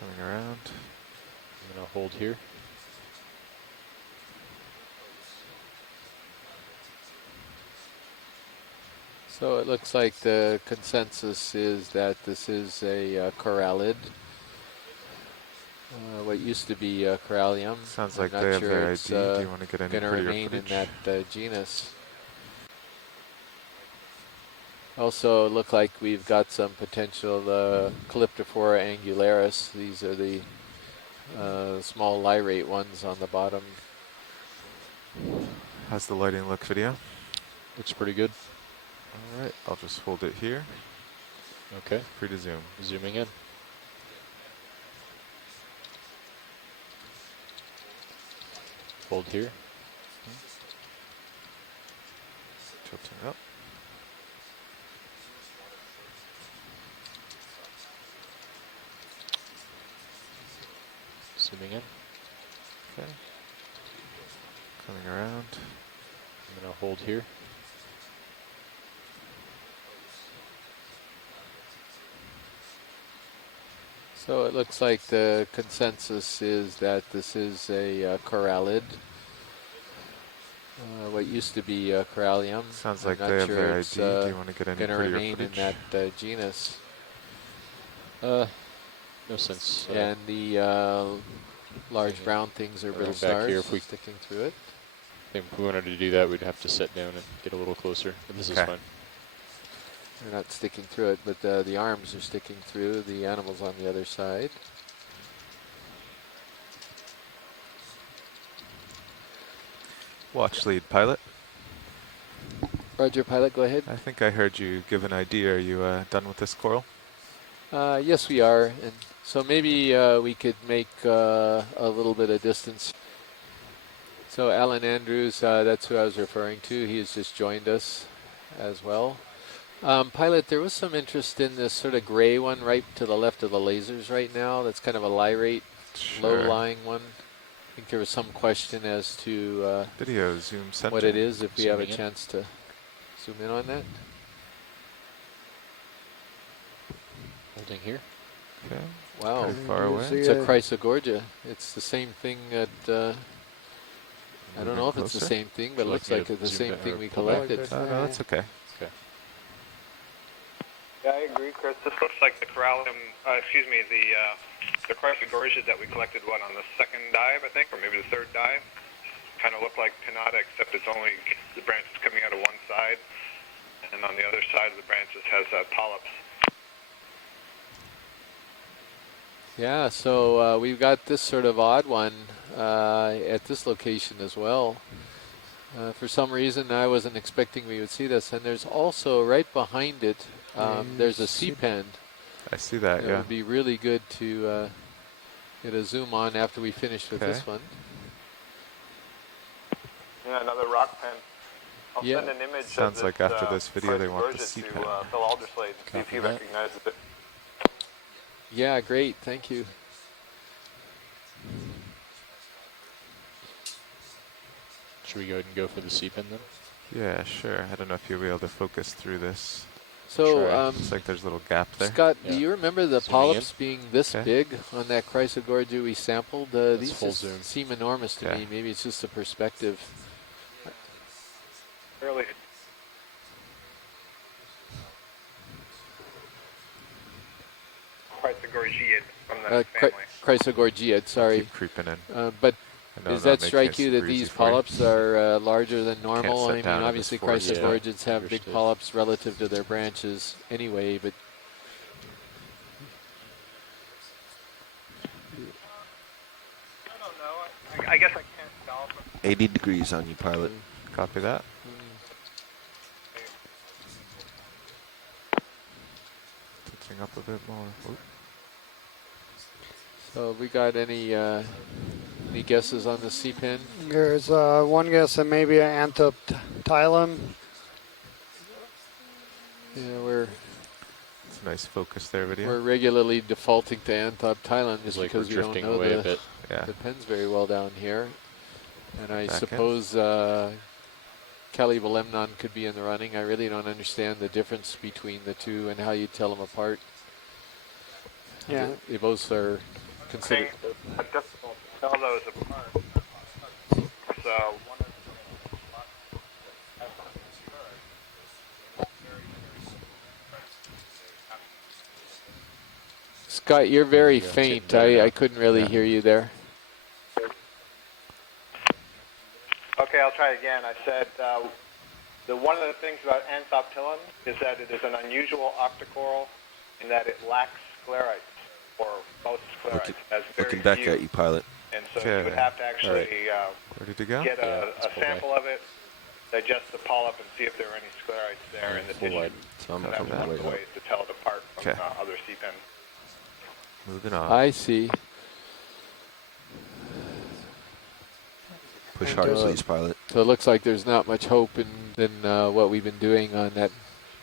Coming around. I'm going to hold here. So it looks like the consensus is that this is a corallid. what used to be corallium. Sounds I'm like not they have sure their it's ID. Do you want to get any going to prettier remain in footage? that genus. Also, it look like we've got some potential Calyptophora angularis. These are the small lyrate ones on the bottom. How's the lighting look, video? Looks pretty good. All right, I'll just hold it here. Okay. Free to zoom. Zooming in. Hold here. Tilting up. Zooming in. Okay. Coming around. I'm going to hold here. So it looks like the consensus is that this is a corallid. What used to be corallium. Sounds I'm like not they have sure their it's ID. Do you want to get any going to prettier remain footage? in that genus. No sense. And the large brown things are brittle back stars here if we sticking through it. I think if we wanted to do that, we'd have to sit down and get a little closer. But this is Okay. fine. They're not sticking through it, but the arms are sticking through. The animal's on the other side. Watch lead, pilot. Roger, pilot, go ahead. I think I heard you give an ID. Are you done with this coral? Yes, we are. And so maybe we could make a little bit of distance. So Alan Andrews, that's who I was referring to. He has just joined us as well. Pilot, there was some interest in this sort of gray one right to the left of the lasers right now. That's kind of a lyrate, low-lying one. I think there was some question as to video zoom center. what it is, if we have a Zooming in. chance to zoom in on that. Holding here. Okay. Wow. Pretty far away. It's a Chrysogorgia. It's the same thing that, I don't Moving know if it's the closer. same thing, but it Would you looks like like me it's to the zoom same back thing or we pull back? collected. No, that's okay. Okay. Yeah, I agree, Chris. This looks like the corallium, the Chrysogorgia that we collected, on the second dive, I think, or maybe the third dive. Kind of look like Pinata, except it's only the branches coming out of one side, and on the other side of the branches has polyps. Yeah, so we've got this sort of odd one at this location as well. For some reason, I wasn't expecting we would see this. And there's also right behind it, there's a sea pen. I see that, It yeah. would be really good to get a zoom on after we finish with this one. Yeah, another rock pen. I'll Yeah. send an image Sounds of like this, after this video they want the Chrysogorgia sea to pen. Phil Alderslade, see if he Copy that. recognizes it. Yeah, great. Thank you. Should we go ahead and go for the sea pen then? Yeah, sure. I don't know if you'll be able to focus through this. So, Looks like there's a little gap there. Scott, Yeah. do you remember the Zooming polyps being this Okay. big on that Chrysogorgia we sampled? These full just zoom. seem enormous to Okay. me. Maybe it's just a perspective. Really. Chrysogorgia from the family. Chrysogorgia, sorry. Keep creeping in. But I know does I'm not that making strike it you that super easy these for you. polyps are larger than normal? sit I mean, down in this obviously forest. Chrysogorgids have big Understood. polyps relative to their branches anyway, but I don't know. I guess I can't tell from 80 degrees on you, pilot. Copy that. Tilting up a bit more. Oop. so have we got any guesses on the sea pen? There's one guess that maybe an Anthoptylum. Yeah, we're It's a nice focus there, video. We're regularly defaulting to Anthoptylum just Like we're because we don't drifting know away a the, bit. Yeah. the pen's very well down here. And I Back in. suppose Calibolemnon could be in the running. I really don't understand the difference between the two and how you tell them apart. Yeah. They both are considered. it's difficult to tell those apart. So one of Scott, you're very go. faint. There I couldn't really hear you there. Okay, I'll try again. I said one of the things about Anthoptilum is that it is an unusual octocoral in that it lacks sclerites, or most sclerites. Has very Looking back few. at you, pilot. And so you would have to actually Ready to go? get a sample of it, digest the polyp, and see if there are any sclerites there in the tissue. So I'm That's coming one of way the up. ways to tell it apart from other sea pens. Moving on. I see. Push hard, please, pilot. So it looks like there's not much hope in what we've been doing on that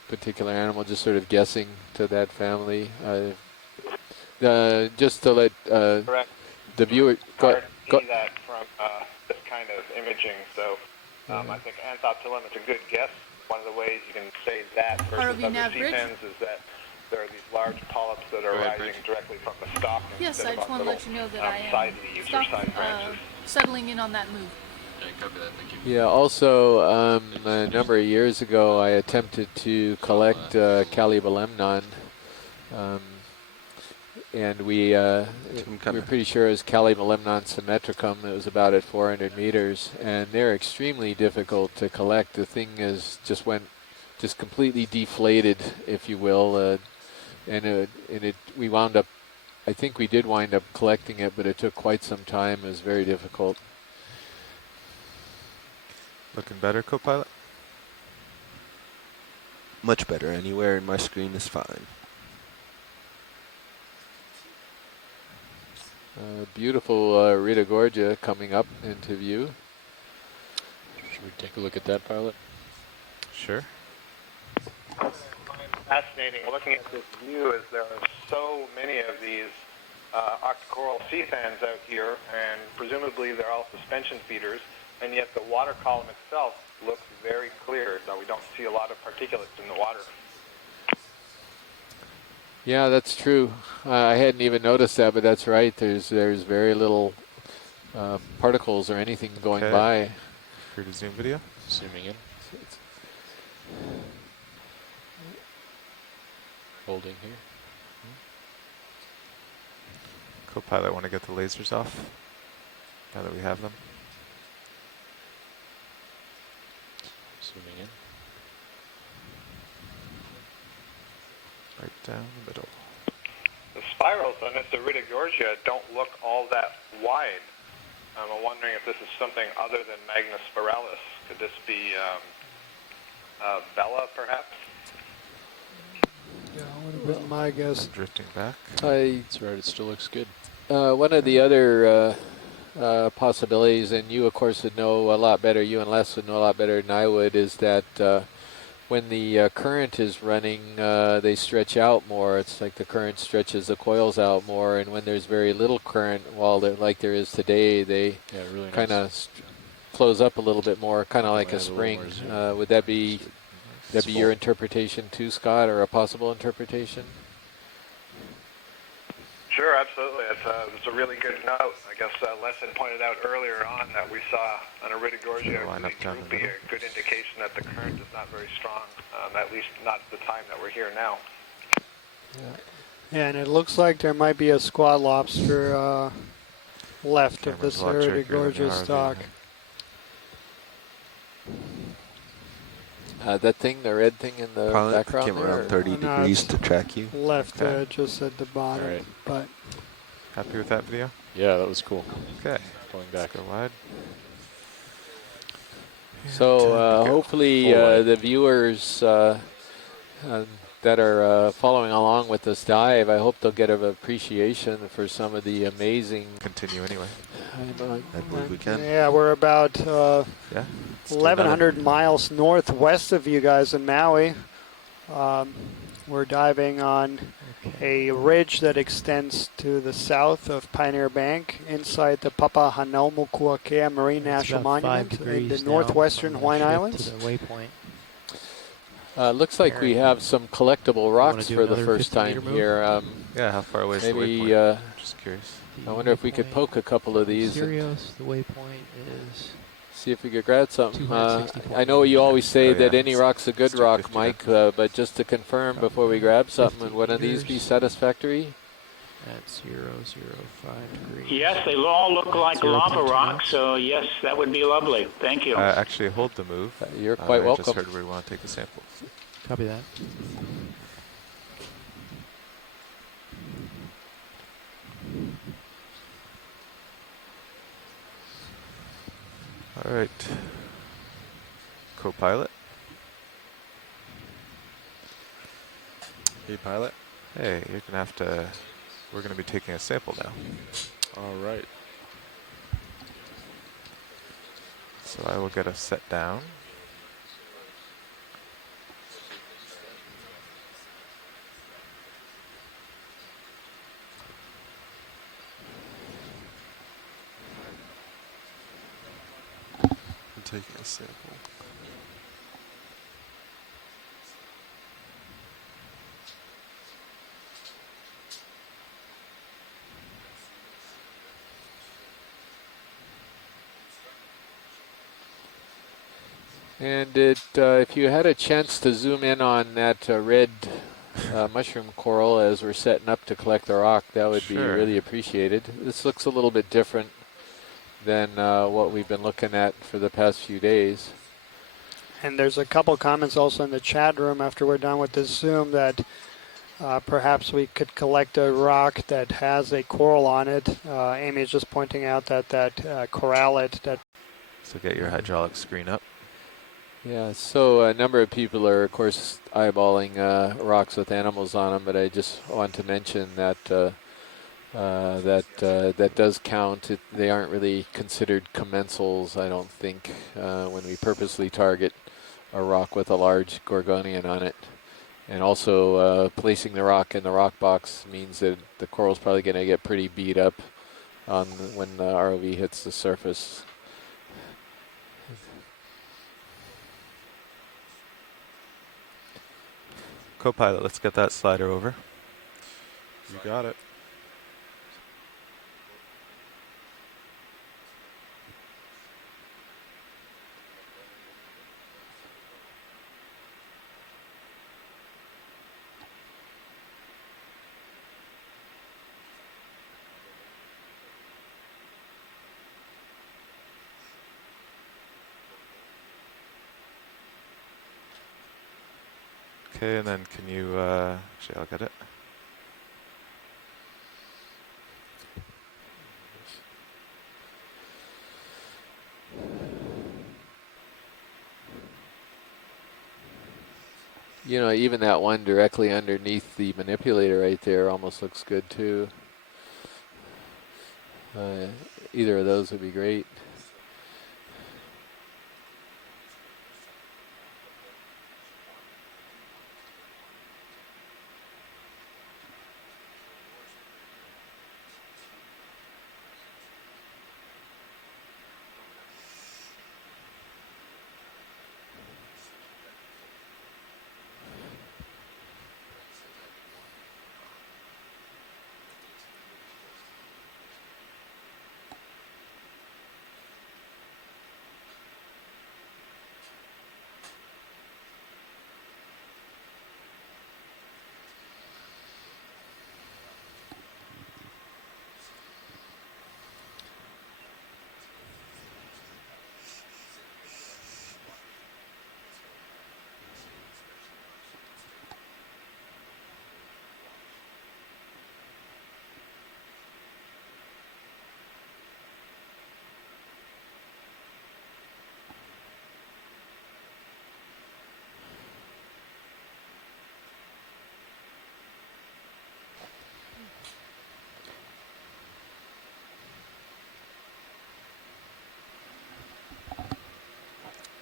particular animal, just sort of guessing to that family. Just to let the viewer Hard to see that from this kind of imaging. So I think Anthoptilum is a good guess. One of the ways you can say that versus other sea pens is that there are these large polyps that are rising directly from the stalk. Yes, I just want to let you know that I side am leaves or side branches. settling in on that move. Copy that. Thank you. Yeah, also a number of years ago I attempted to collect Calibolemnon, and we're pretty sure it was Calibolemnon symmetricum. It was about at 400 meters, and they're extremely difficult to collect. The thing just completely deflated, if you will, we wound up, I think we did wind up collecting it, but it took quite some time. It was very difficult. Looking better, co-pilot? Much better. Anywhere in my screen is fine. Beautiful Ritagorgia coming up into view. Should we take a look at that, pilot? Sure. Fascinating looking at this view is there are so many of these octocoral sea fans out here, and presumably they're all suspension feeders, and yet the water column itself looks very clear, so we don't see a lot of particulates in the water. Yeah, that's true. I hadn't even noticed that, but that's right. There's very little particles or anything going by. Here to zoom video. Zooming in. Holding here. Co-pilot, want to get the lasers off now that we have them? Zooming in. Right down the middle. The spirals on this Ritagorgia don't look all that wide. I'm wondering if this is something other than Magnus spiralis. Could this be Bella, perhaps? Yeah, would have been my guess. Drifting back. That's right, it still looks good. One of the other possibilities, and you of course would know a lot better, you and Les would know a lot better than I would, is that when the current is running, they stretch out more. It's like the current stretches the coils out more, and when there's very little current, like there is today, they really kind of close up a little bit more, kind of like a spring. Would that be your interpretation too, Scott, or a possible interpretation? Sure, absolutely. It's a really good note. I guess Les had pointed out earlier on that we saw an Ritagorgia be a good indication that the current is not very strong, at least not at the time that we're here now. Yeah, and it looks like there might be a squat lobster left of this Ritagorgia stock. That thing, the red thing in the background came there? around 30 degrees to track you. Left just at the bottom. Right. But happy with that video? Yeah, that was cool. Okay. Going back. Go wide. So hopefully the viewers that are following along with this dive, I hope they'll get an appreciation for some of the amazing... Continue anyway. I believe we can. yeah, we're about 1,100 miles northwest of you guys in Maui. We're diving on a ridge that extends to the south of Pioneer Bank inside the Papahanaumokuakea Marine National Monument in the northwestern Hawaiian Islands. To the waypoint. Looks like we have some collectible rocks for the first time here. Yeah, how far away is maybe, the waypoint? Just curious. I wonder if we could poke a couple of these. Sirius, the waypoint is... See if we could grab something. I know you always say that any rock's a good rock, Mike, but just to confirm before we grab something, would one of these be satisfactory? at 005 degrees. Yes, they all look like Zero lava point rocks, so yes, that would be lovely. Thank you. Actually, hold the move. You're quite I welcome. just heard we want to take a sample. Copy that. All right. Co-pilot. Hey, pilot. Hey, you're gonna have to. We're gonna be taking a sample now. All right. So I will get us set down. I'm taking a sample. And if you had a chance to zoom in on that red mushroom coral as we're setting up to collect the rock, that would be really appreciated. This looks a little bit different than what we've been looking at for the past few days. And there's a couple comments also in the chat room after we're done with this zoom that perhaps we could collect a rock that has a coral on it. Amy is just pointing out that corallet that. So get your hydraulic screen up. Yeah, so a number of people are, of course, eyeballing rocks with animals on them, but I just want to mention that that does count. They aren't really considered commensals, I don't think, when we purposely target a rock with a large gorgonian on it. And also, placing the rock in the rock box means that the coral's probably going to get pretty beat up on when the ROV hits the surface. Co-pilot, let's get that slider over. You got it. Okay, and then can you, actually I'll get it. You know, even that one directly underneath the manipulator right there almost looks good too. Either of those would be great.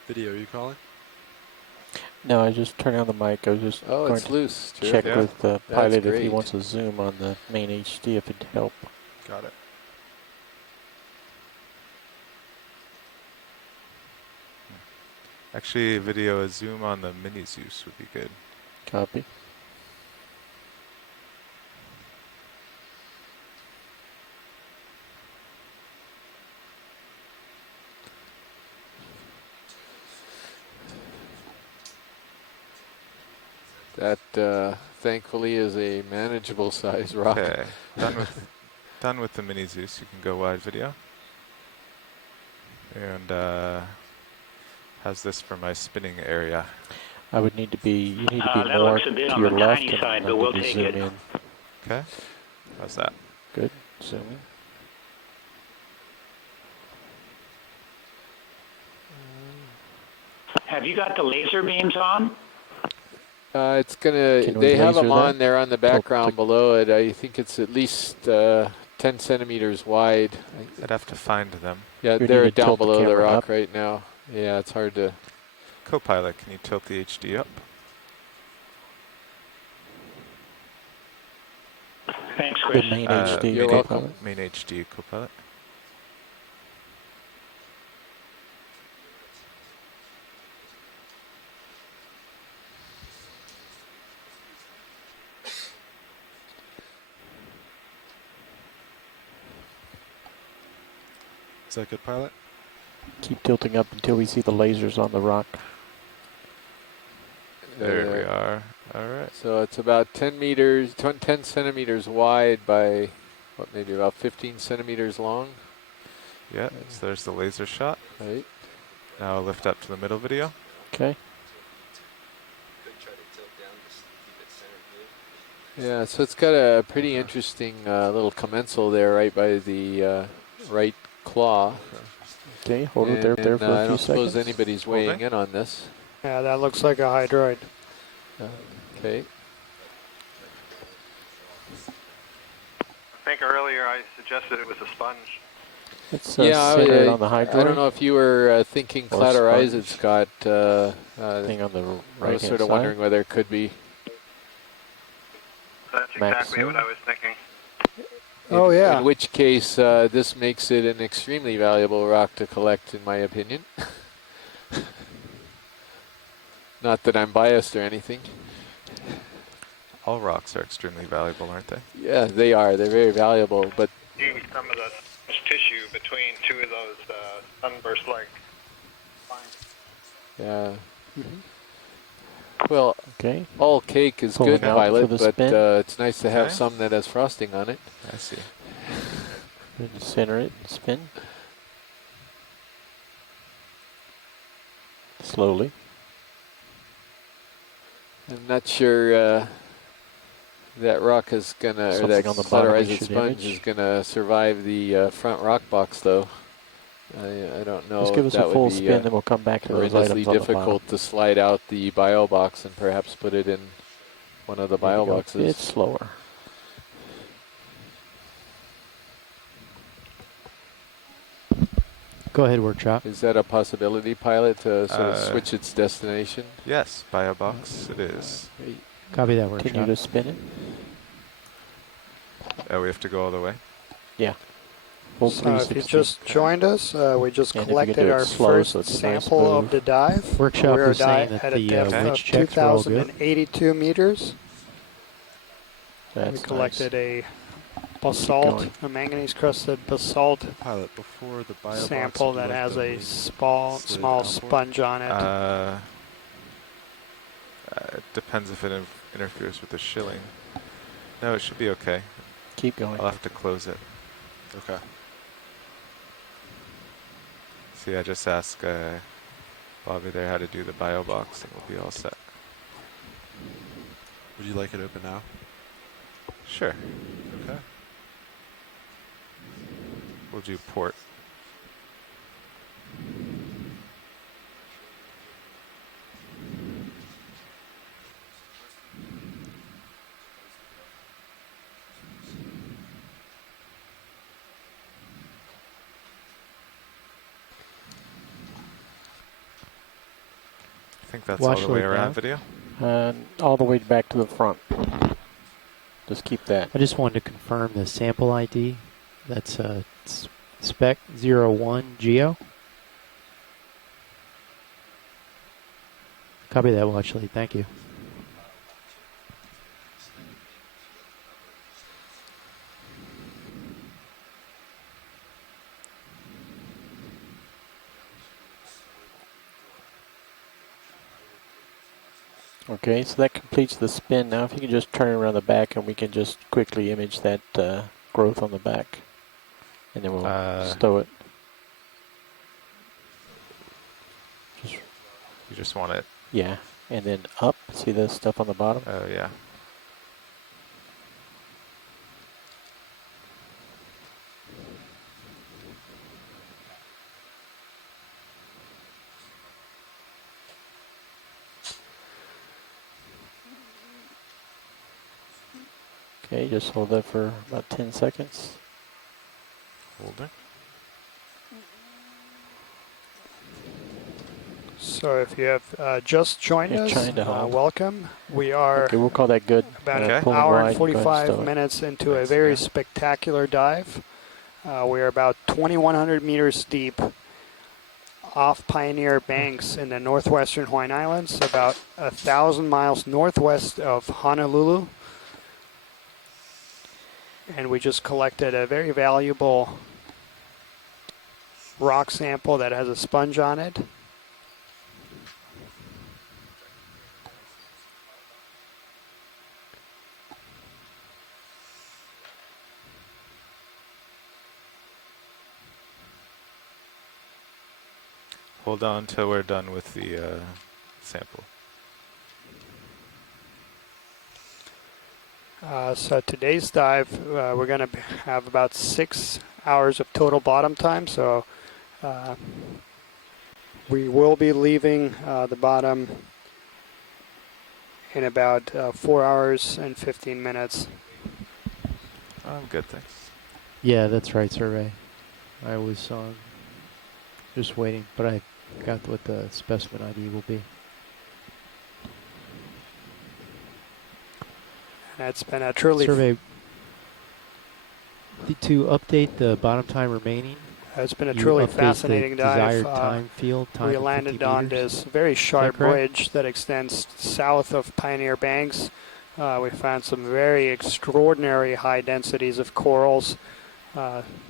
Video, are you calling? No, I just turned on the mic. I was just going it's to loose. check Terrific. with the That's pilot if he great. wants a zoom on the main HD, if it'd help. Got it. Actually, video, a zoom on the mini Zeus would be good. Copy. That thankfully, is a manageable size rock. Okay, done with the mini Zeus. You can go wide video. And how's this for my spinning area? I would need to be, you need to be that more looks a bit to on your the left tiny and side, I but we'll need to take zoom it. in. Okay, how's that? Good, zooming. Have you got the laser beams on? It's gonna. Can we They have laser them that? on there on the background below it. I think it's at least 10 centimeters wide. I'd have to find them. Yeah, You they're need to down tilt the below the camera rock up. right now. Yeah, it's hard to. Copilot, can you tilt the HD up? Thanks, The Chris. main HD You're Copilot. welcome. Main HD Copilot. Is that good, pilot? Keep tilting up until we see the lasers on the rock. There we are. All right. So it's about 10 meters, 10 centimeters wide by, what, maybe about 15 centimeters long. Yeah, so there's the laser shot. Right. Now I'll lift up to the middle video. Okay. Yeah, so it's got a pretty interesting little commensal there right by the right claw. Okay, hold it there for a few I don't suppose seconds. anybody's weighing in on this. Yeah, that looks like a hydroid. Okay. I think earlier I suggested it was a sponge. It's I centered on the hydroid. don't know if you were thinking Or clatorized, sponge. Scott. Thing on the I was right-hand sort of side. wondering whether it could be. That's exactly what I was thinking. Oh, yeah. In which case, this makes it an extremely valuable rock to collect, in my opinion. Not that I'm biased or anything. All rocks are extremely valuable, aren't they? Yeah, they are. They're very valuable, but See some of the tissue between two of those sunburst-like lines. yeah. Well, Okay. all cake is Pull good, it out Pilot, for the but spin. it's nice to have Okay. some that has frosting on it. I see. Then center it and spin. Slowly. I'm not sure that rock is gonna, or Something that on the bottom we clatorized should sponge image. is gonna survive the front rock box, though. I don't know. Just give if us that a full would be, spin, then we'll come back to those horrendously items on the bottom. difficult to slide out the bio box and perhaps put it in one of the There you bio go. boxes. It's slower. Go ahead, workshop. Is that a possibility, Pilot, to sort of Uh, switch its destination? Yes, bio box it is. Great. Copy that, Can workshop. you just spin it? Oh, we have to go all the way? Yeah. Full So if you 360. just joined us, we just And if you could collected do it our slow first so it's a nice sample of move. the dive. Workshop We're is saying that at a the depth of winch checks are all good. 2,082 meters. That's We collected nice. a basalt, going. a manganese-crusted basalt Pilot, before the bio box, sample would you that like has the a wing small slid outboard? sponge on it. It depends if it interferes with the shilling. No, it should be okay. Keep going. I'll have to close it. Okay. See, I just asked Bobby there how to do the bio box, and we'll be all set. Would you like it open now? Sure. Okay. We'll do port. I think that's Watch all the way loop around now. video. All the way back to the front. Just keep that. I just wanted to confirm the sample ID. That's spec 01 Geo. Copy that, watch lead. Thank you. Okay, so that completes the spin. Now if you can just turn it around the back and we can just quickly image that growth on the back. And then we'll stow it. You just want it. Yeah, and then up. See the stuff on the bottom? Oh, yeah. Okay, just hold that for about 10 seconds. Hold it. So if you have just joined us, welcome. We are okay, we'll call that good. About an hour and 45 minutes into a very spectacular dive. We are about 2,100 meters deep off Pioneer Banks in the northwestern Hawaiian Islands, about 1,000 miles northwest of Honolulu. And we just collected a very valuable rock sample that has a sponge on it. Hold on until we're done with the sample. So today's dive, we're going to have about 6 hours of total bottom time. So we will be leaving the bottom in about 4 hours and 15 minutes. I'm good, thanks. Yeah, that's right, Survey. I was just waiting, but I got what the specimen ID will be. It's been a truly... Survey, to update the bottom time remaining, it's been a truly fascinating dive. Desired time field, time we landed on this very sharp bridge that extends south of Pioneer Banks. We found some very extraordinary high densities of corals,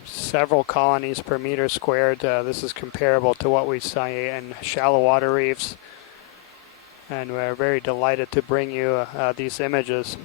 several colonies per meter squared. This is comparable to what we see in shallow water reefs. And we're very delighted to bring you these images.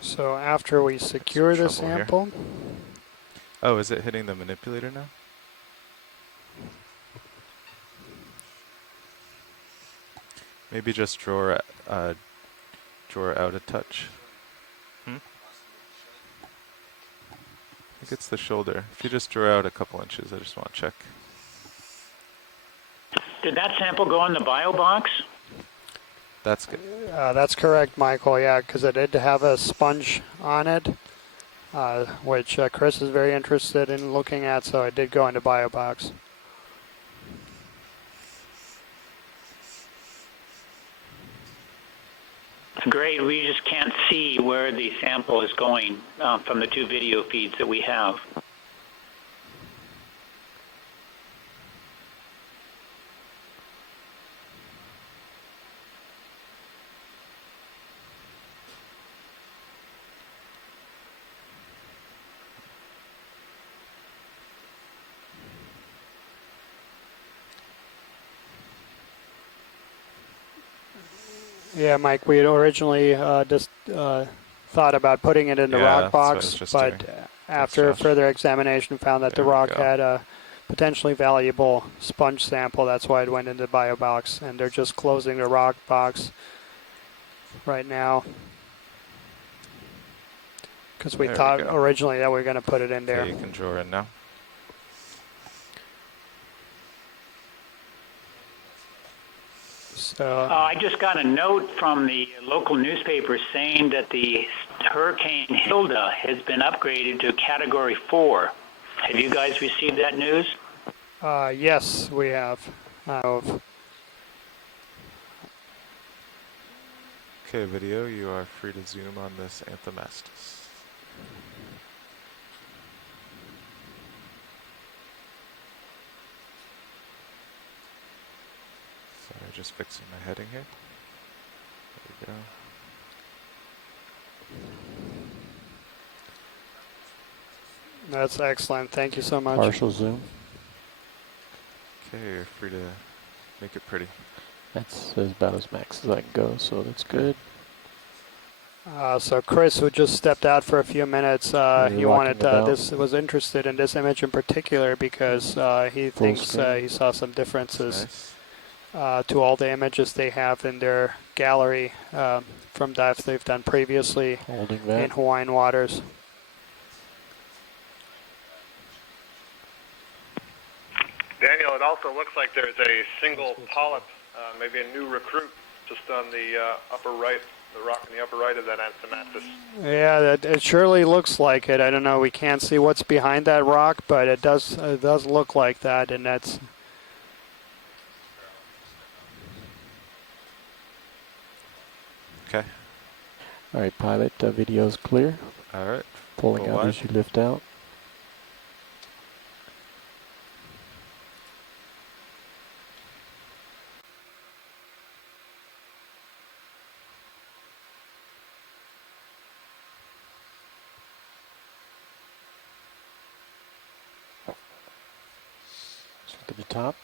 So after we secure the sample... Here. Oh, is it hitting the manipulator now? Maybe just draw out a touch. I think it's the shoulder. If you just draw out a couple inches, I just want to check. Did that sample go in the bio box? That's good. That's correct, Michael, yeah, because it did have a sponge on it, which Chris is very interested in looking at, so it did go into BioBox. Great, we just can't see where the sample is going from the two video feeds that we have. Yeah, Mike, we had originally just thought about putting it in the rock box, but after further examination found that the rock had a potentially valuable sponge sample. That's why it went into the bio box, and they're just closing the rock box right now because we thought originally that we were going to put it in there. Okay, you can draw in now. So I just got a note from the local newspaper saying that the Hurricane Hilda has been upgraded to Category 4. Have you guys received that news? yes, we have. Okay, video, you are free to zoom on this Anthemastus. Sorry, just fixing my heading here. There we go. That's excellent. Thank you so much. Partial zoom. Okay, you're free to make it pretty. That's about as max as I can go, so that's good. So Chris, who just stepped out for a few minutes, he wanted this was interested in this image in particular because he thinks he saw some differences to all the images they have in their gallery from dives they've done previously in Hawaiian waters. Daniel, it also looks like there's a single polyp, maybe a new recruit, just on the upper right, the rock in the upper right of that Anthemastus. Yeah, it surely looks like it. I don't know. We can't see what's behind that rock, but it does look like that, and that's. Okay. All right, pilot, video's clear. All right. Pulling out as you lift out. Look at the top.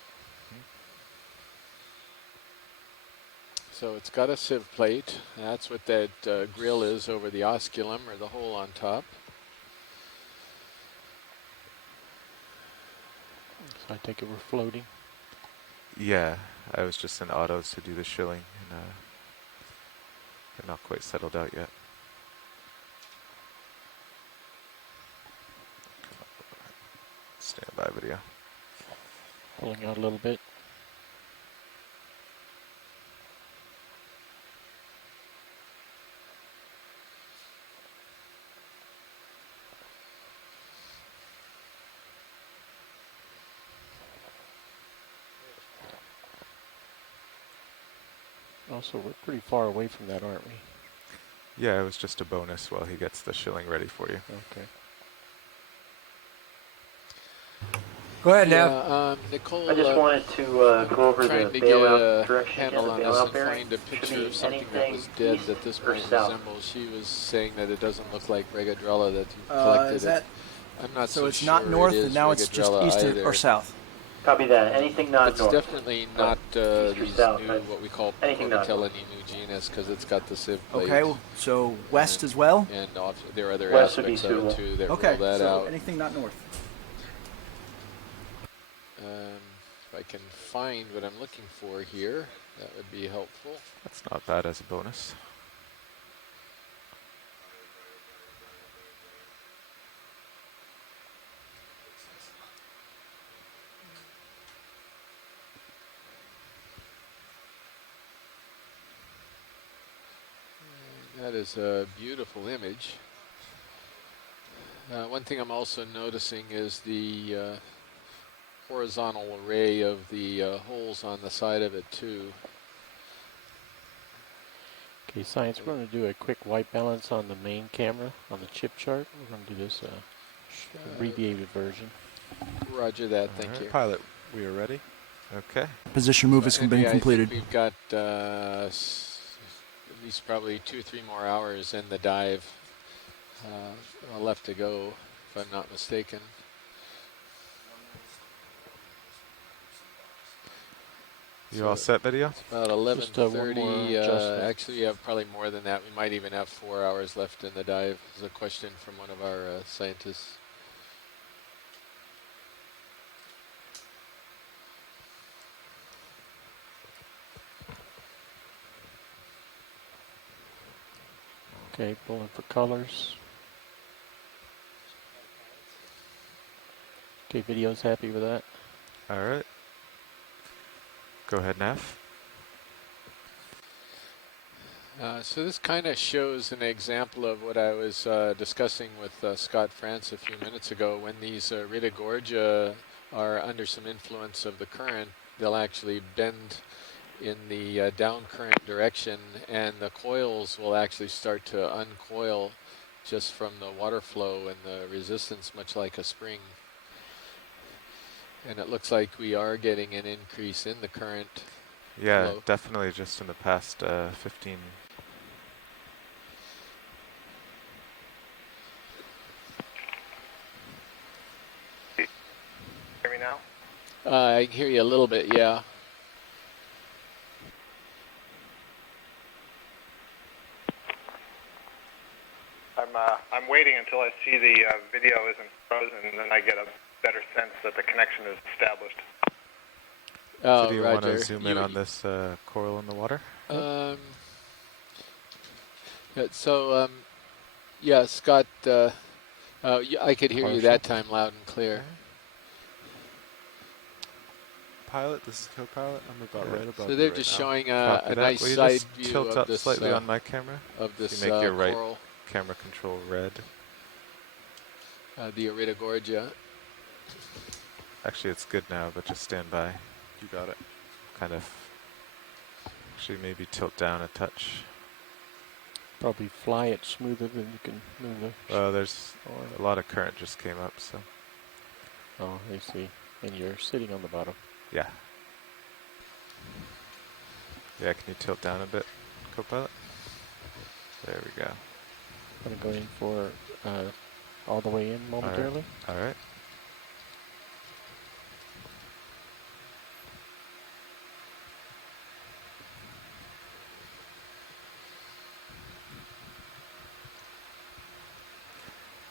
So it's got a sieve plate. That's what that grill is over the osculum, or the hole on top. So I take it we're floating. Yeah, I was just in autos to do the shilling, and they're not quite settled out yet. Stand by video. Pulling out a little bit. Also, we're pretty far away from that, aren't we? Yeah, it was just a bonus while he gets the shilling ready for you. Okay. Go ahead, Nev. Nicole, I just wanted to go over trying the to get bailout a direction handle again, the on this bailout and bearing. find a Should picture be of something that was anything dead east that this or might south. resemble. She was saying that it doesn't look like Regadrella that you collected. Is that, I'm not so so it's sure not north, it is and now it's just Regadrella east either. or south? Copy that. Anything not It's north. definitely not east or these south, new, but what we call anything not Protella north. new genus, because it's got the sieve plate. Okay, well, so west as well? And there are other West would be aspects of suitable. it too that Okay, rule that so out. anything not north. If I can find what I'm looking for here, that would be helpful. That's not bad as a bonus. That is a beautiful image. One thing I'm also noticing is the horizontal array of the holes on the side of it too. Okay, science, we're going to do a quick white balance on the main camera on the chip chart. We're going to do this abbreviated version. Roger that, thank you. Pilot, we are ready. Okay. Position move has been completed. I think we've got at least probably 2 or 3 more hours in the dive left to go, if I'm not mistaken. You all set, video? It's about 11:30. Actually, you have probably more than that. We might even have 4 hours left in the dive. There's a question from one of our scientists. Okay, pulling for colors. Okay, video's happy with that. All right. Go ahead, Nav. So this kind of shows an example of what I was discussing with Scott France a few minutes ago. When these Ritagorgia are under some influence of the current, they'll actually bend in the down current direction, and the coils will actually start to uncoil just from the water flow and the resistance, much like a spring. And it looks like we are getting an increase in the current. Yeah, flow. definitely just in the past 15. Hear me now? I can hear you a little bit, yeah. I'm waiting until I see the video isn't frozen, and then I get a better sense that the connection is established. Oh, So do you Roger. want to zoom in on this coral in the water? Yeah, Scott, I could hear you that time loud and clear. Pilot, this is co-pilot. I'm about right above So they're you just right now. showing Copy a that. nice Will you side just view tilt of up this slightly on my camera? of this If you make your right coral, camera control red. the Iridigorgia. Actually, it's good now, but just stand by. You got it. Kind of. Actually, maybe tilt down a touch. Probably fly it smoother than you can move the. Well, there's a lot of current just came up, so. Oh, I see. And you're sitting on the bottom. Yeah. Yeah, can you tilt down a bit, co-pilot? There we go. I'm going to go in for all the way in momentarily. All right.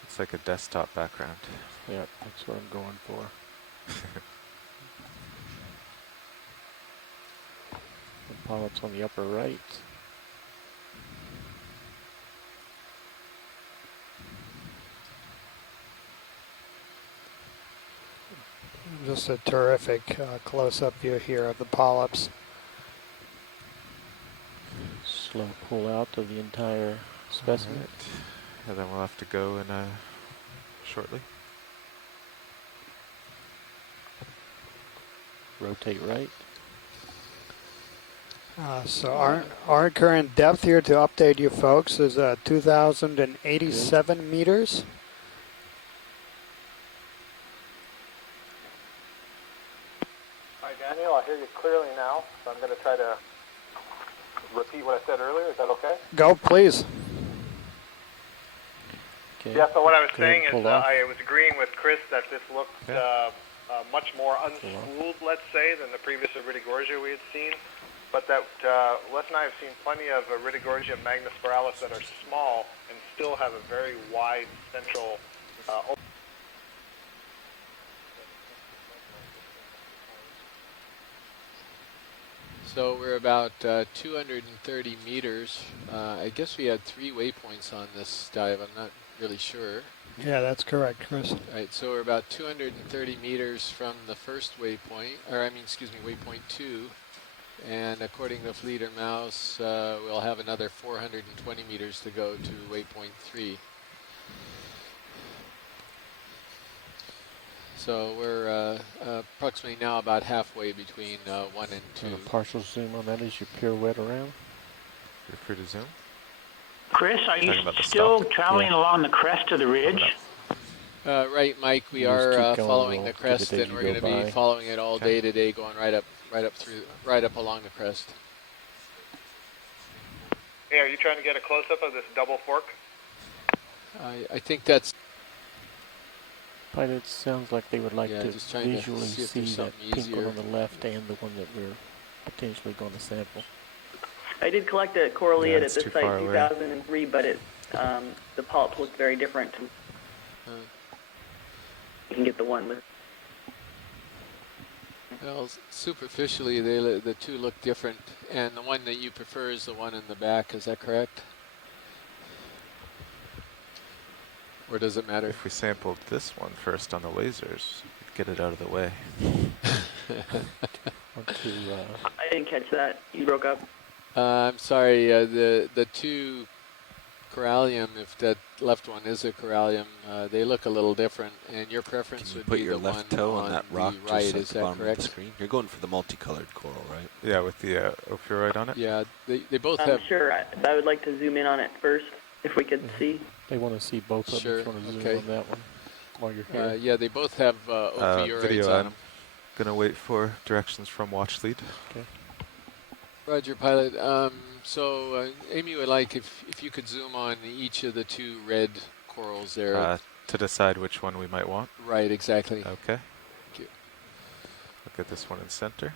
It's like a desktop background. Yeah, that's what I'm going for. The pilot's on the upper right. Just a terrific close-up view here of the polyps. Slow pull out of the entire specimen. Right. And then we'll have to go in shortly. Rotate right. So our current depth here, to update you folks, is 2,087 meters. Hi, Daniel. I hear you clearly now, so I'm going to try to repeat what I said earlier. Is that okay? Go, please. Okay. Yeah, so what I was saying is pull off. I was agreeing with Chris that this looked much more unschooled, let's say, than the previous Iridigorgia we had seen. But that Les and I have seen plenty of Iridigorgia magnispiralis that are small and still have a very wide central So we're about 230 meters. I guess we had 3 waypoints on this dive. I'm not really sure. Yeah, that's correct, Chris. All right, so we're about 230 meters from the first waypoint, waypoint 2. And according to Fleet and Mouse, we'll have another 420 meters to go to waypoint 3. So we're approximately now about halfway between 1 and 2. And a partial zoom on that as you pirouette around. You're free to zoom. Chris, are you still traveling along the crest of the ridge? Right, Mike. We are following the crest, and we're going to be following it all day today, going right up along the crest. Hey, are you trying to get a close-up of this double fork? I think that's. Pilot sounds like they would like to visually see see that pink one easier. on the left and the one that we're potentially going to sample. I did collect a correlate at it's this too site far in away. 2003, but the polyps look very different. You can get the one with. Well, superficially, the two look different, and the one that you prefer is the one in the back. Is that correct? Or does it matter? If we sampled this one first on the lasers, we'd get it out of the way. I didn't catch that. You broke up. I'm sorry, the two corallium, if that left one is a corallium, they look a little different, and your preference Can you would put be your the left one toe on that rock the right, just at is the that bottom of the correct? screen? You're going for the multicolored coral, right? Yeah, with the ophiurite on it. Yeah, they both have. Sure, I would like to zoom in on it first, if we could see. They want to see both of them. Sure, If you want to zoom okay. on that one while you're here. Yeah, they both have ophiurites Video, on I'm them. gonna wait for directions from watch lead. Okay. Roger, pilot. So Amy would like if you could zoom on each of the two red corals there. To decide which one we might want. Right, exactly. Okay. Thank you. Look at this one in center.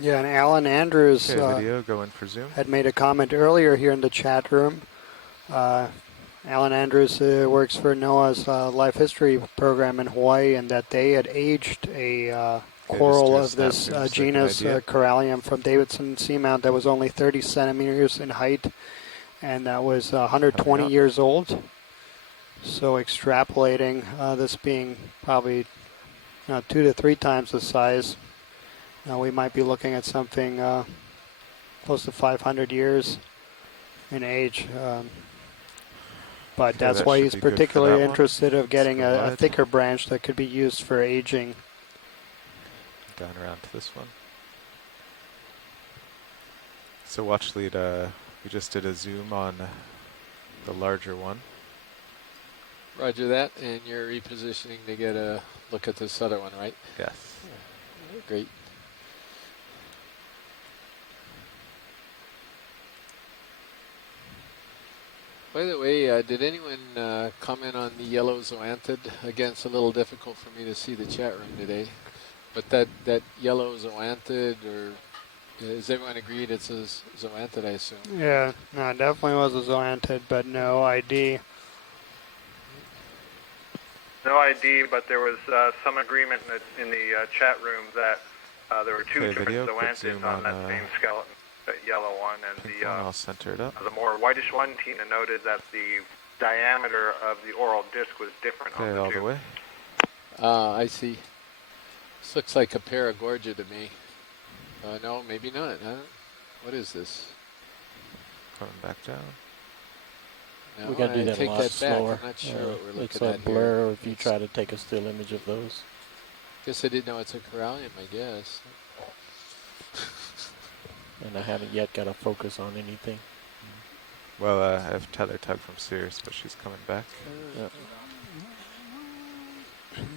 Yeah, and Alan Andrews video, go in for zoom. had made a comment earlier here in the chat room. Alan Andrews works for NOAA's Life History program in Hawaii, and that they had aged a coral of this genus Corallium from Davidson Seamount that was only 30 centimeters in height, and that was 120 years old. So extrapolating this being probably 2 to 3 times the size, we might be looking at something close to 500 years in age. But that's why he's particularly interested of getting a thicker branch that could be used for aging. Down around to this one. So watch lead, we just did a zoom on the larger one. Roger that, and you're repositioning to get a look at this other one, right? Yes. Yeah. Great. By the way, did anyone comment on the yellow zoanthid? Again, it's a little difficult for me to see the chat room today. But that yellow zoanthid, or is everyone agreed it's a zoanthid, I assume? Yeah, no, it definitely was a zoanthid, but no ID. No ID, but there was some agreement in the chat room that there were two different zoanthids on that same skeleton. The yellow one and I'll center it up. The more whitish one. Tina noted that the diameter of the oral disc was different on the all two. the way. I see. This looks like a paragorgia to me. No, maybe not. What is this? Coming back down. No, We got to do that a lot slower. I'm not sure what we're looking it's a at blur here. if you try to take a still image of those. Guess I didn't know it's a corallium, I guess. And I haven't yet got a focus on anything. Well, I have Tether Tug from Sirius, but she's coming back.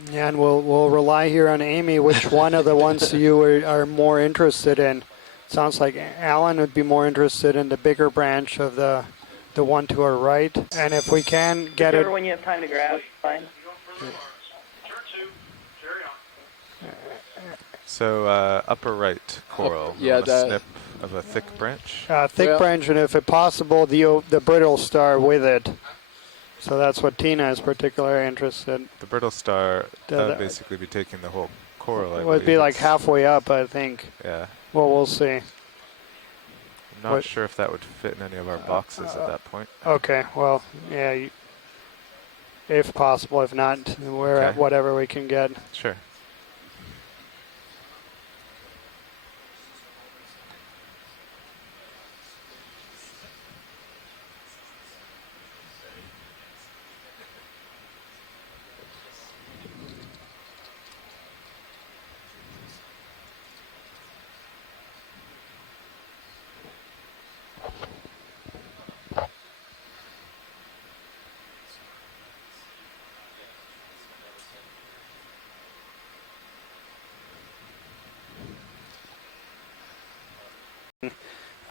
Yeah, and we'll rely here on Amy, which one of the ones you are more interested in. Sounds like Alan would be more interested in the bigger branch of the one to our right. And if we can get it... when you have time to grab, fine. So upper right coral, yeah, a snip of a thick branch. Thick branch, and if possible, the brittle star with it. So that's what Tina is particularly interested in. The brittle star, that would basically be taking the whole coral, It would be like halfway up, I think. Yeah. Well, we'll see. I'm not sure if that would fit in any of our boxes at that point. Okay, well, yeah, if possible. If not, we're at whatever we can get. Sure.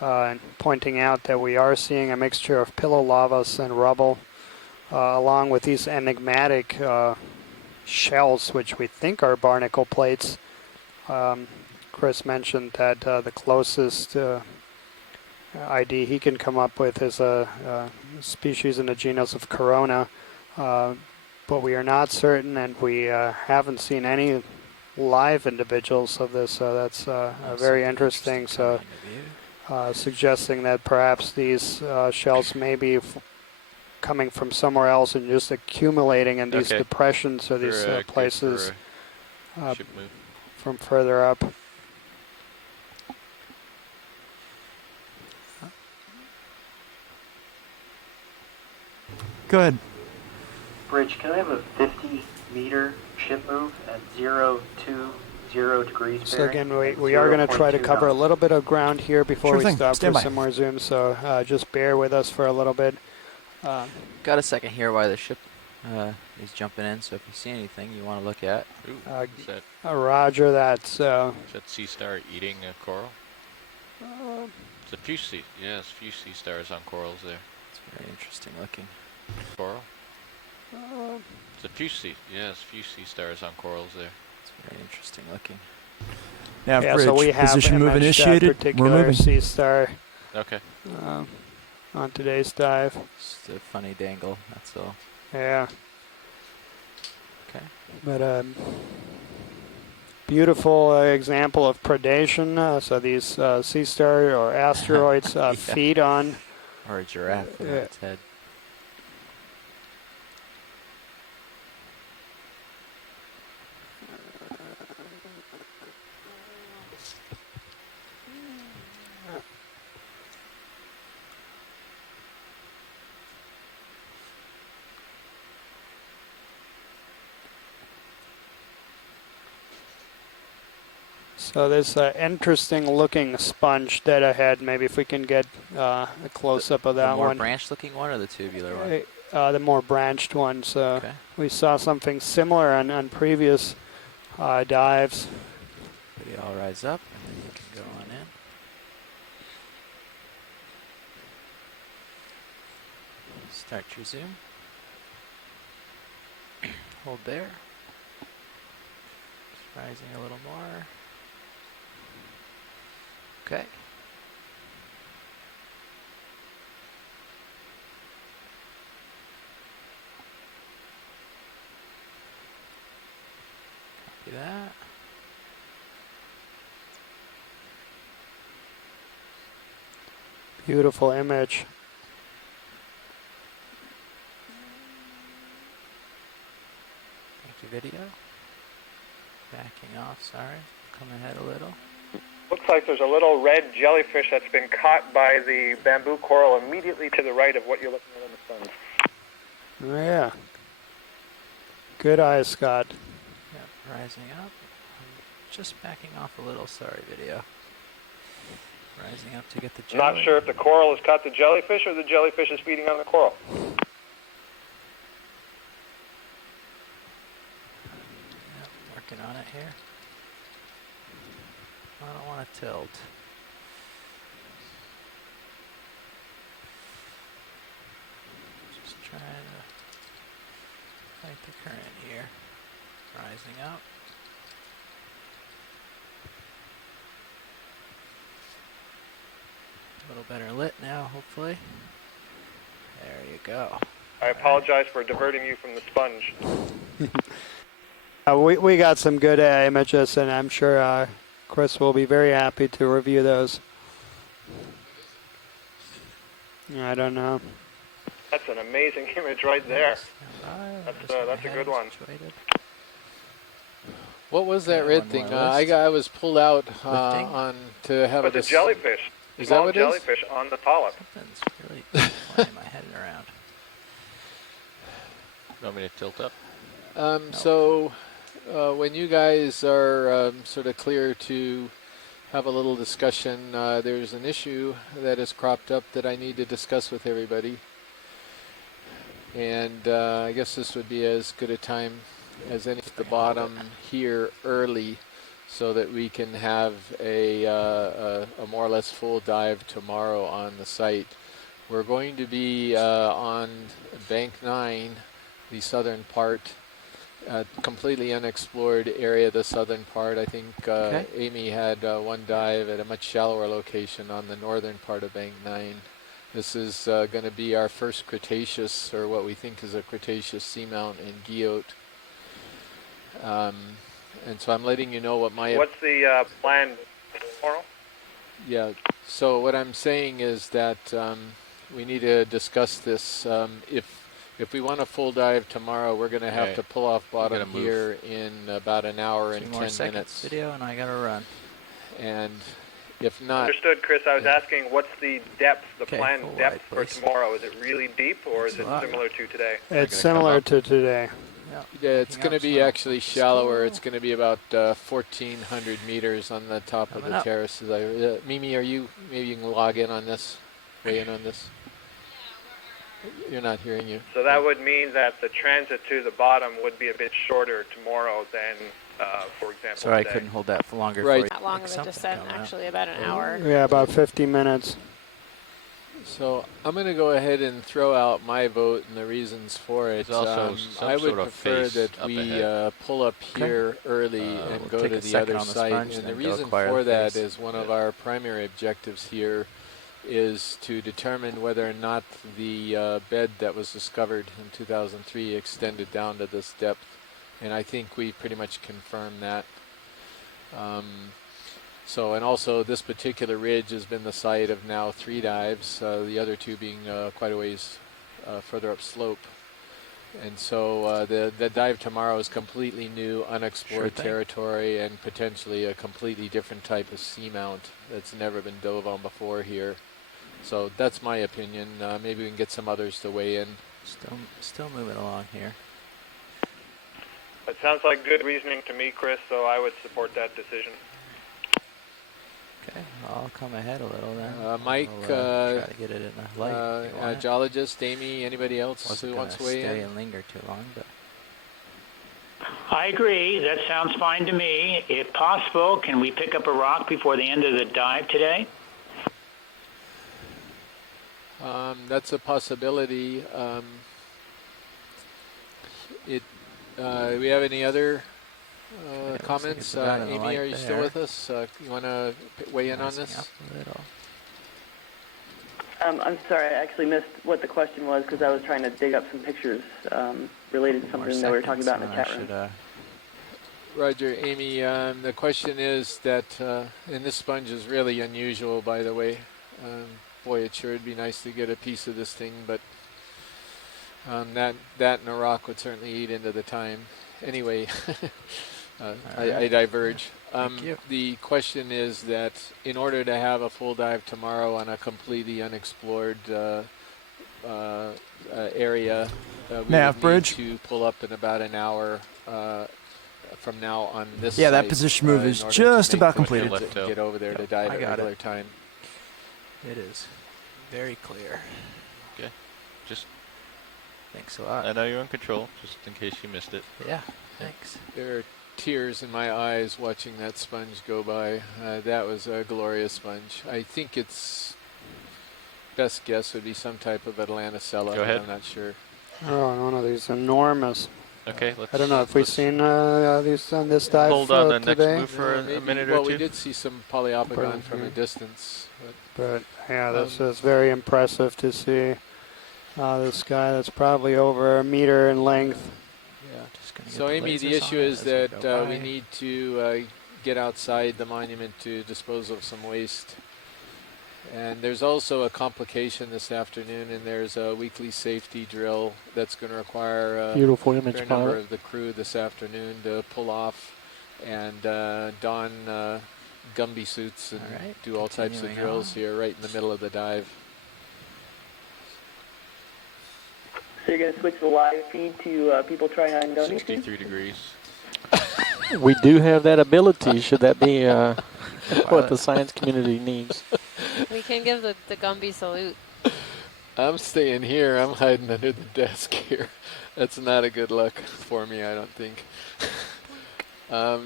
And pointing out that we are seeing a mixture of pillow lavas and rubble, along with these enigmatic shells, which we think are barnacle plates. Chris mentioned that the closest ID he can come up with is a species in the genus of Corona, but we are not certain, and we haven't seen any live individuals of this, so that's very interesting. So suggesting that perhaps these shells may be coming from somewhere else and just accumulating in these depressions or these places from further up. Go ahead. Bridge, can I have a 50-meter ship move at 020 degrees So bearing? again, we are going to try to cover a little bit of ground here before we stop Stand for by. some more zoom, so just bear with us for a little bit. Got a second here while the ship is jumping in, so if you see anything you want to look at. Ooh, is that, Roger that. So is that sea star eating a coral? It's a few sea sea stars on corals there. It's very interesting looking. Coral? It's a few sea stars on corals there. It's very interesting looking. Nav yeah, bridge, so we have position move imaged initiated. that particular We're moving. sea star Okay. on today's dive. Just a funny dangle, that's all. Yeah. Okay. But beautiful example of predation. So these sea star or asteroids feed on. Or a giraffe with its head. So there's an interesting looking sponge dead ahead. Maybe if we can get a close up of that The more one. branched looking one or the tubular one? The more branched one. So we saw something similar on previous dives. Maybe I'll rise up and then you can go on in. Start your zoom. Hold there. Just rising a little more. Okay. Copy that. Beautiful image. Thank you, video. Backing off, sorry. Come ahead a little. Looks like there's a little red jellyfish that's been caught by the bamboo coral immediately to the right of what you're looking at in the sun. Oh, yeah. Good eye, Scott. Yep, rising up. Just backing off a little, sorry, video. Rising up to get the jelly. Not sure if the coral has caught the jellyfish or the jellyfish is feeding on the coral. Yep, working on it here. I don't want to tilt. Just trying to fight the current here. Rising up. A little better lit now, hopefully. There you go. I apologize for diverting you from the sponge. We got some good images, and I'm sure Chris will be very happy to review those. I don't know. That's an amazing image right there. That's a good one. What was that red thing? I was pulled out on to have It's a jellyfish. Is that what it is? Jellyfish on the polyp. Something's really flying my head around. You want me to tilt up? No. So when you guys are sort of clear to have a little discussion, there's an issue that has cropped up that I need to discuss with everybody. And I guess this would be as good a time as any at the bottom here early, so that we can have a more or less full dive tomorrow on the site. We're going to be on Bank 9, the southern part, completely unexplored area, the southern part. I think Amy had one dive at a much shallower location on the northern part of Bank 9. This is going to be our first Cretaceous, or what we think is a Cretaceous seamount in Guyot. And so I'm letting you know what my... What's the plan tomorrow? Yeah, So what I'm saying is that we need to discuss this. If we want a full dive tomorrow, we're going to have to pull off bottom here in about an hour and 10 minutes. Video, and I got to run. And if not... Understood, Chris. I was asking, what's the depth, the planned depth for tomorrow? Is it really deep, or is it similar to today? It's similar to today. Yeah, it's going to be actually shallower. It's going to be about 1,400 meters on the top of the terraces. Mimi, maybe you can log in on this, weigh in on this? You're not hearing you. So that would mean that the transit to the bottom would be a bit shorter tomorrow than, for example, Sorry, today. I couldn't hold that for longer. Right. For you. Not long of a descent, actually, about an hour. Yeah, about 50 minutes. So I'm going to go ahead and throw out my vote and the reasons for it. I would prefer that we pull up here early and go to the other site. And the reason for that is one of our primary objectives here is to determine whether or not the bed that was discovered in 2003 extended down to this depth. And I think we pretty much confirmed that. And also this particular ridge has been the site of now 3 dives, the other 2 being quite a ways further up slope. And so the dive tomorrow is completely new, unexplored territory, and potentially a completely different type of seamount that's never been dove on before here. So that's my opinion. Maybe we can get some others to weigh in. Still moving along here. It sounds like good reasoning to me, Chris, so I would support that decision. Okay, I'll come ahead a little then. Mike, try to get it in the light. geologist, Amy, anybody else who wants to weigh in? Stay and linger too long, but I agree. That sounds fine to me. If possible, can we pick up a rock before the end of the dive today? That's a possibility. We have any other comments? Amy, are you still with us? You want to weigh in on this? I'm sorry, I actually missed what the question was because I was trying to dig up some pictures related to something that we were talking about in the chat room. Roger, Amy, the question is that, and this sponge is really unusual, by the way. Boy, it sure would be nice to get a piece of this thing, but that and a rock would certainly eat into the time. Anyway, I diverge. The question is that in order to have a full dive tomorrow on a completely unexplored area, we would need to pull up in about an hour from now on this Yeah, that site, position move is in order just to about make completed. to get over there to dive at regular time. it is very clear. Okay, just thanks a lot. I know you're in control, just in case you missed it. Yeah, thanks. There are tears in my eyes watching that sponge go by. That was a glorious sponge. I think its best guess would be some type of Atlanticella. Go ahead. I'm not sure. Oh, one of these enormous. Okay, I don't know if we've seen these on this dive hold on the next today. move for a minute or well, two. we did see some Poliopogon from a distance. But yeah, this is very impressive to see. This guy that's probably over a meter in length. Yeah. So Amy, the issue is that we need to get outside the monument to dispose of some waste. And there's also a complication this afternoon, and there's a weekly safety drill that's going to require a Beautiful image, fair number pilot. of the crew this afternoon to pull off and don Gumby suits and do all types of drills here right in the middle of the dive. So you're going to switch the live feed to people trying on Gumby? 63 degrees. We do have that ability, should that be what the science community needs. We can give the Gumby salute. I'm staying here. I'm hiding under the desk here. That's not a good look for me, I don't think.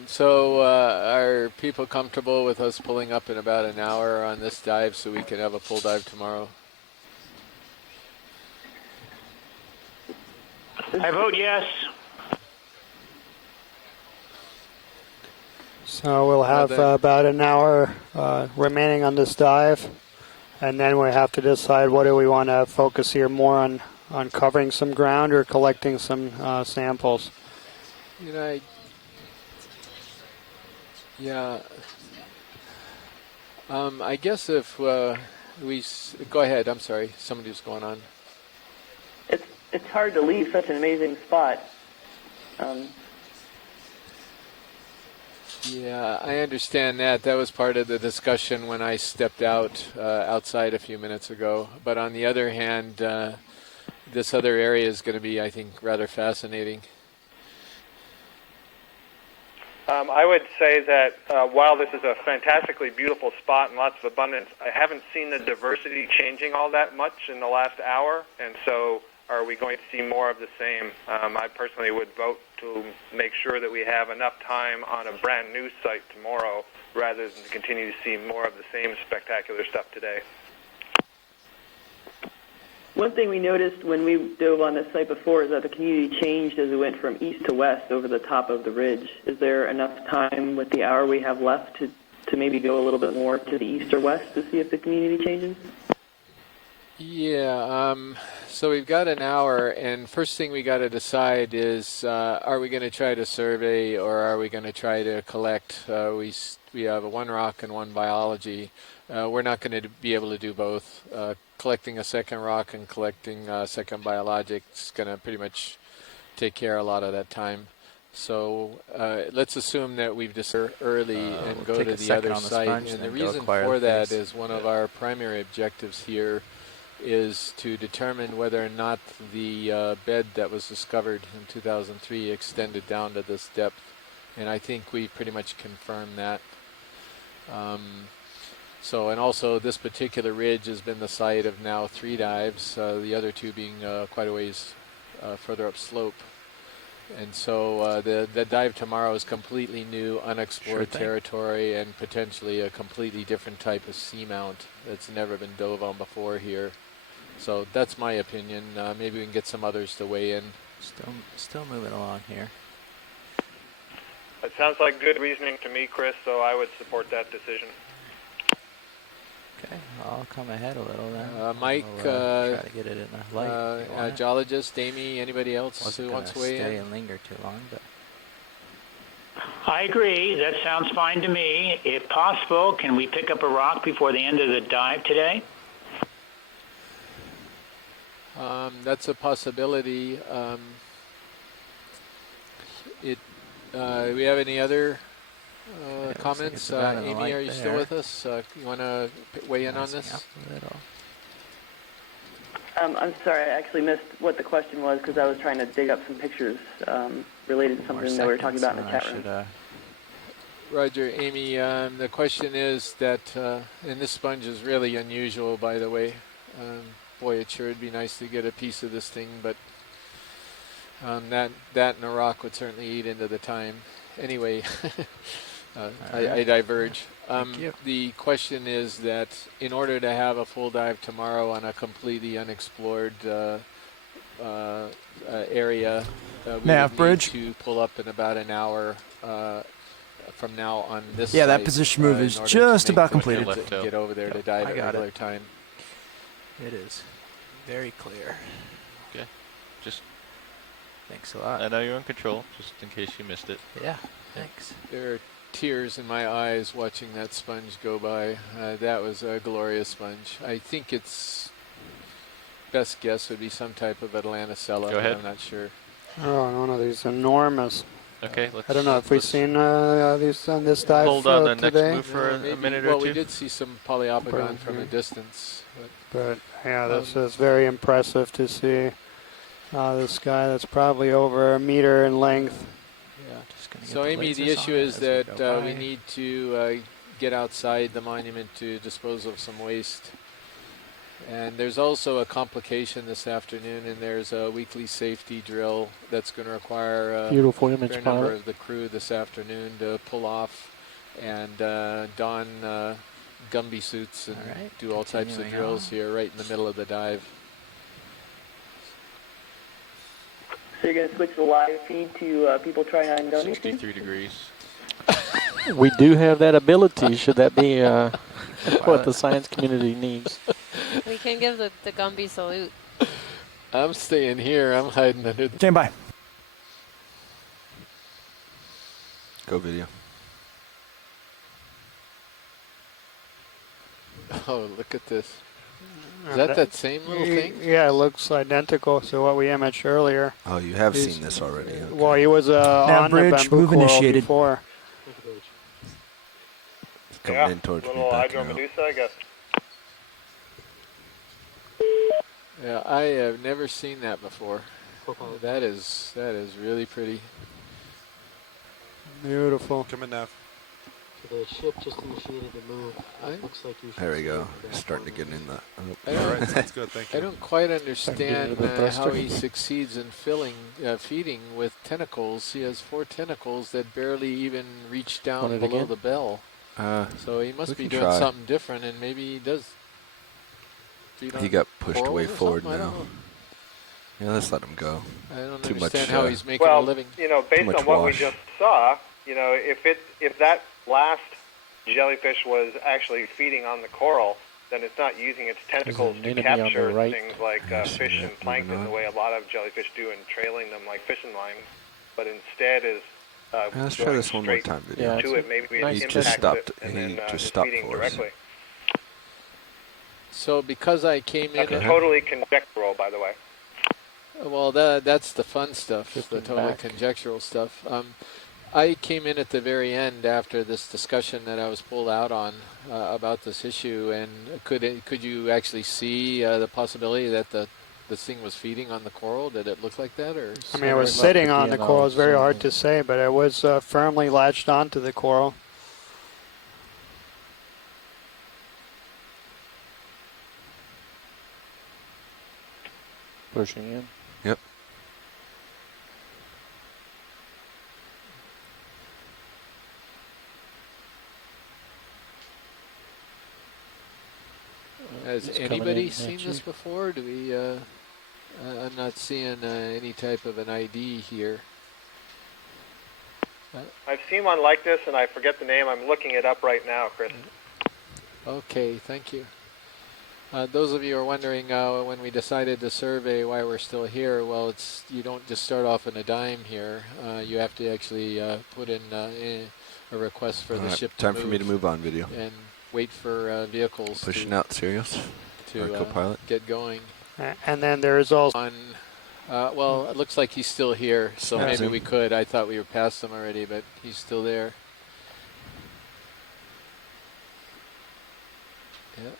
So are people comfortable with us pulling up in about an hour on this dive so we can have a full dive tomorrow? I vote yes. So we'll have about an hour remaining on this dive, and then we have to decide what do we want to focus here more on covering some ground or collecting some samples. You know, I guess if go ahead. I'm sorry. Somebody was going on. It's hard to leave such an amazing spot. Yeah, I understand that. That was part of the discussion when I stepped outside a few minutes ago. But on the other hand, this other area is going to be, I think, rather fascinating. I would say that while this is a fantastically beautiful spot and lots of abundance, I haven't seen the diversity changing all that much in the last hour, and so are we going to see more of the same? I personally would vote to make sure that we have enough time on a brand new site tomorrow rather than to continue to see more of the same spectacular stuff today. One thing we noticed when we dove on this site before is that the community changed as it went from east to west over the top of the ridge. Is there enough time with the hour we have left to maybe go a little bit more to the east or west to see if the community changes? Yeah, so we've got an hour, and first thing we got to decide is, are we going to try to survey or are we going to try to collect? We have one rock and one biology. We're not going to be able to do both. Collecting a second rock and collecting a second biologic is going to pretty much take care of a lot of that time. So let's assume that we've decided early and go to the other site. And the reason for that is one of our primary objectives here is to determine whether or not the bed that was discovered in 2003 extended down to this depth. And I think we pretty much confirmed that. And also this particular ridge has been the site of now 3 dives, the other 2 being quite a ways further upslope. And so the dive tomorrow is completely new, unexplored territory and potentially a completely different type of seamount that's never been dove on before here. So that's my opinion. Maybe we can get some others to weigh in. Still moving along here. It sounds like good reasoning to me, Chris, so I would support that decision. Okay, I'll come ahead a little then. Mike, try to get it in the light. geologist, Amy, anybody else who wants to weigh in? Stay and linger too long, but I agree. That sounds fine to me. If possible, can we pick up a rock before the end of the dive today? That's a possibility. We have any other comments? Amy, are you still with us? You want to weigh in on this? I'm sorry, I actually missed what the question was because I was trying to dig up some pictures related to something that we were talking about in the chat room. Roger, Amy, the question is that, and this sponge is really unusual, by the way. Boy, it sure would be nice to get a piece of this thing, but that and a rock would certainly eat into the time. Anyway, I diverge. The question is that in order to have a full dive tomorrow on a completely unexplored area, we need to pull up in about an hour from now on this Yeah, that site, position move is in order just to about make completed. Get over there to dive at regular time. it is very clear. Okay, just thanks a lot. I know you're in control, just in case you missed it. Yeah, thanks. There are tears in my eyes watching that sponge go by. That was a glorious sponge. I think its best guess would be some type of Atlanticella. Go ahead. I'm not sure. Oh, one of these enormous. Okay, I don't know if we've seen these on this dive hold on the today. next move for a minute or two. Well, we did see some Poliopogon from a distance. But yeah, this is very impressive to see. This guy that's probably over a meter in length. Yeah. So Amy, the issue is that we need to get outside the monument to dispose of some waste. And there's also a complication this afternoon, and there's a weekly safety drill that's going to require a beautiful image fair number of the crew this afternoon to pull off and don Gumby suits and do all types of drills here right in the middle of the dive. So you're going to switch the live feed to people trying on Gumby? 63 degrees. We do have that ability, should that be what the science community needs. We can give the Gumby salute. I'm staying here. I'm hiding under the... Stand by. Go video. Oh, look at this. Is that same little thing? Yeah, it looks identical to what we imaged earlier. Oh, you have seen this already. Okay. Well, he was on the bridge, bamboo move coral initiated. before. It's coming in towards me little back hydro now. medusa, I guess. Yeah, I have never seen that before. That is really pretty. Beautiful. Come in now. So the ship just initiated the move. It looks like you should. There we go. Starting to get in the. I All right, sounds good. Thank you. I don't quite understand how thruster. he succeeds in feeding with tentacles. He has 4 tentacles that barely even reach down Want it below again? the bell. So he must be doing try. something different, and maybe he does. He got pushed coral way or forward something? I now. don't know. Yeah, let's let him go. I don't Too understand much, how he's making a living. Based on what we wash. just saw, if that last jellyfish was actually feeding on the coral, then it's not using its tentacles to capture things like fish and plankton the way a lot of jellyfish do and trailing them like fishing line, but instead is Let's try going this one more straight time. Video. to it. Maybe He it just impacts stopped. it and He then just is stopped feeding for us. directly. So because I came in, That's totally conjectural, by the way. well, that's the fun stuff, the Shifting totally back. conjectural stuff. I came in at the very end after this discussion that I was pulled out on about this issue, and could you actually see the possibility that this thing was feeding on the coral? Did it look like that, or? I mean, it was sitting on the coral. It's very hard to say, but it was firmly latched onto the coral. Pushing in. Yep. Has It's coming anybody in seen at this you. before? Do we? I'm not seeing any type of an ID here. I've seen one like this, and I forget the name. I'm looking it up right now, Chris. Okay, thank you. Those of you who are wondering when we decided to survey why we're still here, well, you don't just start off in a dime here. You have to actually put in a request for the ship to Time move. for me to move on video. And wait for vehicles Pushing out, Sirius. Our to co-pilot. get going. And then there's also... well, it looks like he's still here, so Yeah, maybe zoom. we could. I thought we were past him already, but he's still there. Yeah.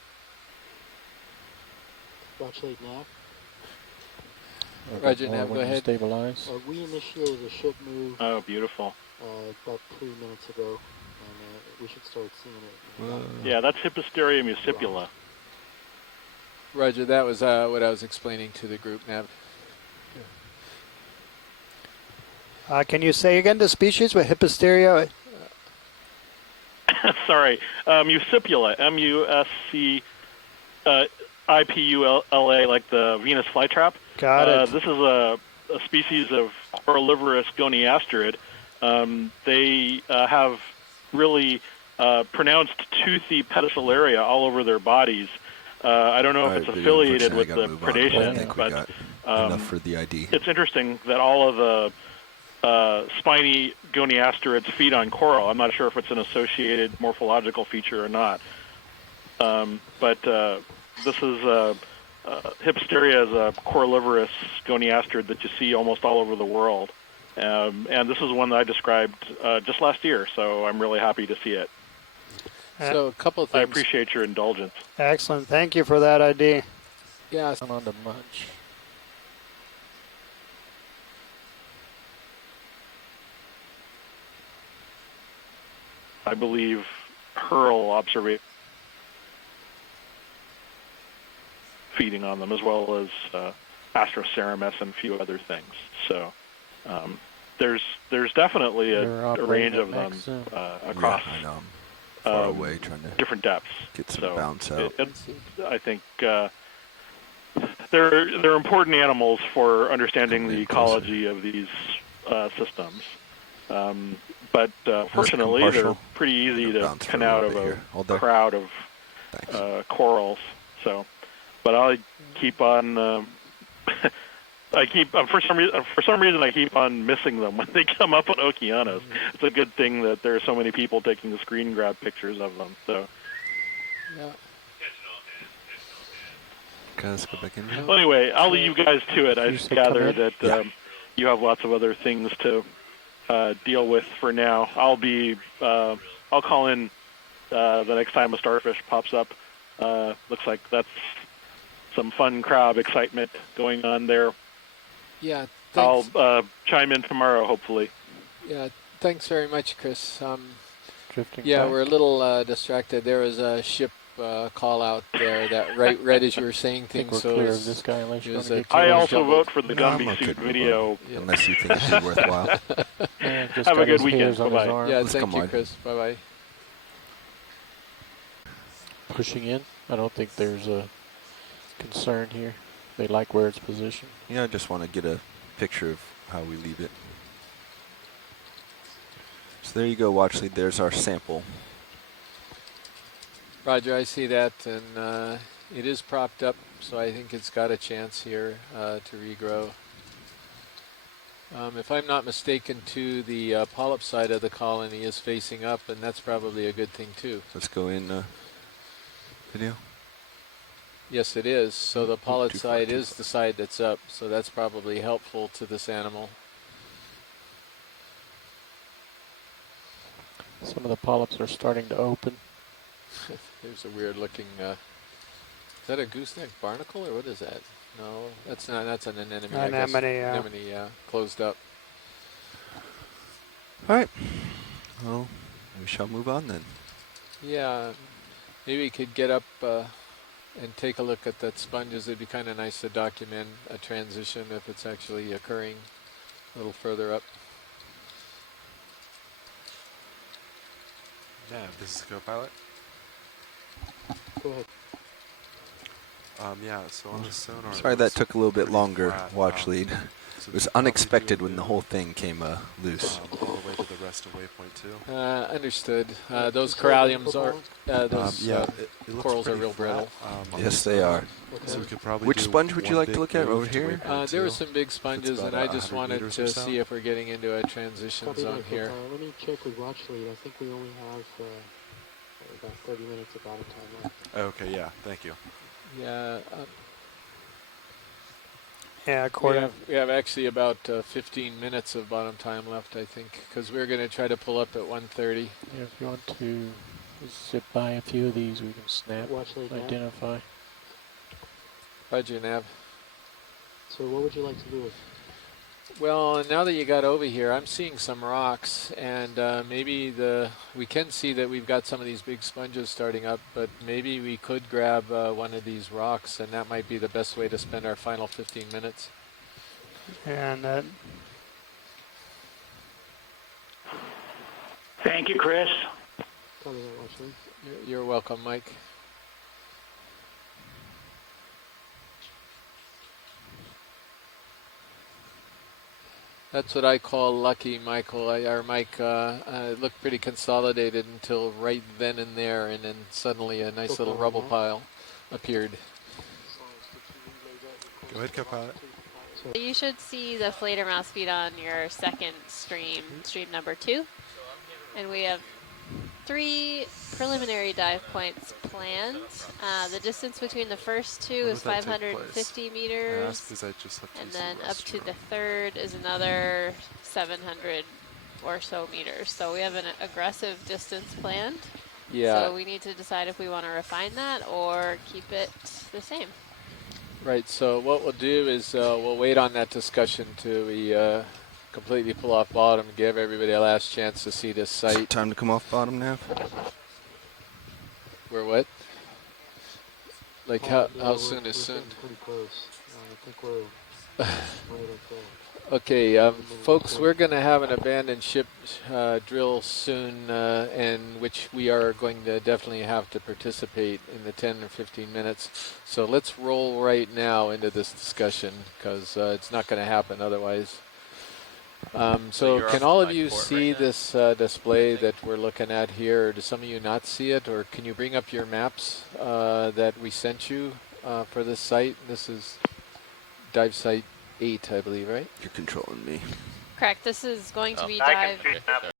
Watch late nav. Roger, Nav, go ahead. Stabilize. We initiated a ship move. Oh, beautiful. About 3 minutes ago, and we should start seeing it. Yeah, that's Hipposteria muscipula. Roger, that was what I was explaining to the group, Nav. can you say again the species with Hipposteria? Sorry, muscipula, M-U-S-C-I-P-U-L-A, like the Venus flytrap. Got it. This is a species of corallivorous goniasterid. They have really pronounced toothy pedicelaria all over their bodies. I don't know if it's affiliated with the predation, but enough for the ID. it's interesting that all of the spiny goniasterids feed on coral. I'm not sure if it's an associated morphological feature or not. But this is Hipposteria is a corallivorous goniasterid that you see almost all over the world. And this is one that I described just last year, so I'm really happy to see it. So a couple of things. I appreciate your indulgence. Excellent. Thank you for that ID. Yeah. On the munch. I believe Hurl observation feeding on them, as well as Astroceramus and a few other things. So there's definitely a range of them across Yeah, I know. I'm far away trying to different depths. get some So bounce out. I think they're important animals for understanding the ecology of these systems. But fortunately, they're partial. pretty easy to Bounce pin for a out little of bit a here. Hold there. crowd of corals. So, but I'll keep on. I keep for some reason I keep on missing them when they come up on Okeanos. It's a good thing that there are so many people taking the screen grab pictures of them. So, yeah. Okay, let's go back in. Well, anyway, I'll leave you guys to it. I You said gather come in? that you have lots of other things to deal with for now. I'll call in the next time a starfish pops up. Looks like that's some fun crab excitement going on there. Yeah, thanks. I'll chime in tomorrow, hopefully. Yeah, thanks very much, Chris. Drifting Yeah, back. we're a little distracted. There was a ship call out there that right as you were saying I think things. we're So clear it of was- this guy unless it you was want a to get I total also jumble. vote for the No, I'm Gumby okay suit to move video. on, unless you think it'd be worthwhile. Yeah, just Have a got good his weekend. hairs on his Bye-bye. arm. Yeah, Let's thank come you, on. Chris. Bye-bye. Pushing in. I don't think there's a concern here. They like where it's positioned. Yeah, I just want to get a picture of how we leave it. So there you go, watch lead. There's our sample. Roger, I see that, and it is propped up, so I think it's got a chance here to regrow. If I'm not mistaken, too, the polyp side of the colony is facing up, and that's probably a good thing, too. Let's go in video. Yes, it is. So the polyp too far, side too is the side that's up, so that's probably helpful to this animal. Some of the polyps are starting to open. There's a weird looking, is that a gooseneck barnacle, or what is that? No, that's not, that's an anemone, I guess. Anemone, closed up. All right. Well, we shall move on then. Yeah, maybe we could get up and take a look at that sponges. It'd be kind of nice to document a transition if it's actually occurring a little further up. Yeah, this is co-pilot. Go ahead. Yeah, so on the sonar. Sorry it that looks took a little bit pretty longer, flat. watch lead. So It was we could probably unexpected do a when the new, whole thing came loose. all the way to the rest of waypoint 2. Understood. Those coralliums are, those yeah, it looks corals are pretty real flat, brittle. Yes, they are. So we could probably Which do sponge would you one like to big look at move over to here? waypoint There were 2. some big sponges, about and I just 100 wanted meters to or so. see if we're getting into a transition zone here. Let me check with watch lead. I think we only have about 30 minutes of bottom time left. Okay, yeah, thank you. Yeah. Yeah, according. We have actually about 15 minutes of bottom time left, I think, because we're going to try to pull up at 1:30. Yeah, if you want to zip by a few of these, we can snap, identify. Roger, Nav. So what would you like to do? Well, now that you got over here, I'm seeing some rocks, and maybe we can see that we've got some of these big sponges starting up, but maybe we could grab one of these rocks, and that might be the best way to spend our final 15 minutes. And Thank you, Chris. Copy that, watch lead. You're welcome, Mike. That's what I call lucky, Michael. Mike looked pretty consolidated until right then and there, and then suddenly a nice little rubble pile appeared. Go ahead, co-pilot. You should see the Fledermaus feed on your second stream number 2. And we have 3 preliminary dive points planned. The distance between the first 2 is 550 meters. And then up to the third is another 700 or so meters. So we have an aggressive distance planned. Yeah. So we need to decide if we want to refine that or keep it the same. Right, so what we'll do is we'll wait on that discussion till we completely pull off bottom, give everybody a last chance to see this site. Time to come off bottom now? We're what? Like how soon is soon? Pretty close. I think we're right up there. Okay, folks, we're going to have an abandoned ship drill soon, in which we are going to definitely have to participate in the 10 or 15 minutes. So let's roll right now into this discussion, because it's not going to happen otherwise. So can all of you see this display that we're looking at here, or do some of you not see it, or can you bring up your maps that we sent you for this site? This is dive site 8, I believe, right? You're controlling me. Correct. This is going to be I dive. can see that.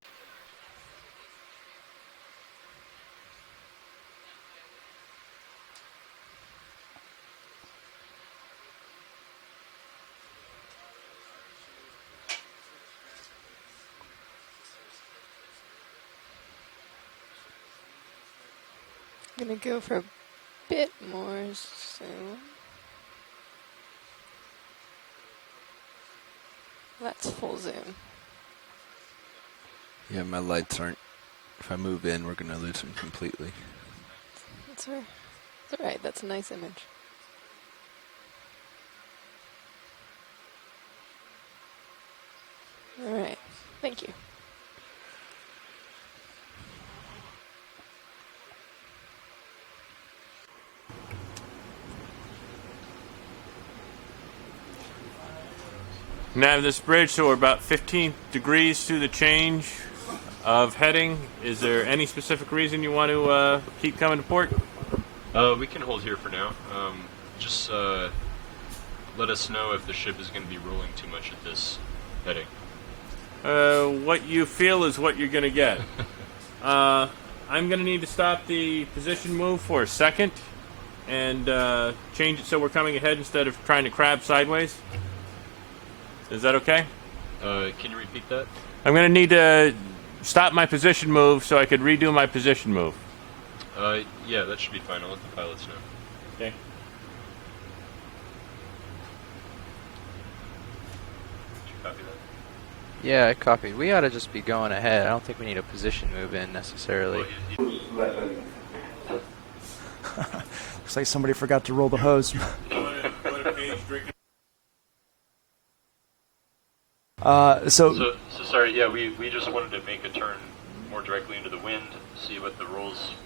I'm gonna go for a bit more zoom. That's full zoom. Yeah, my lights aren't. If I move in, we're going to lose them completely. That's all right. That's a nice image. All right. Thank you. Nav this bridge, so we're about 15 degrees to the change of heading. Is there any specific reason you want to keep coming to port? We can hold here for now. Just let us know if the ship is going to be rolling too much at this heading. What you feel is what you're going to get. I'm going to need to stop the position move for a second and change it so we're coming ahead instead of trying to crab sideways. Is that okay? Can you repeat that? I'm going to need to stop my position move so I could redo my position move. Yeah, that should be fine. I'll let the pilots know. Okay. Did you copy that? Yeah, I copied. We ought to just be going ahead. I don't think we need a position move in necessarily. Looks like somebody forgot to roll the hose. So sorry, yeah, we just wanted to make a turn more directly into the wind, see what the rolls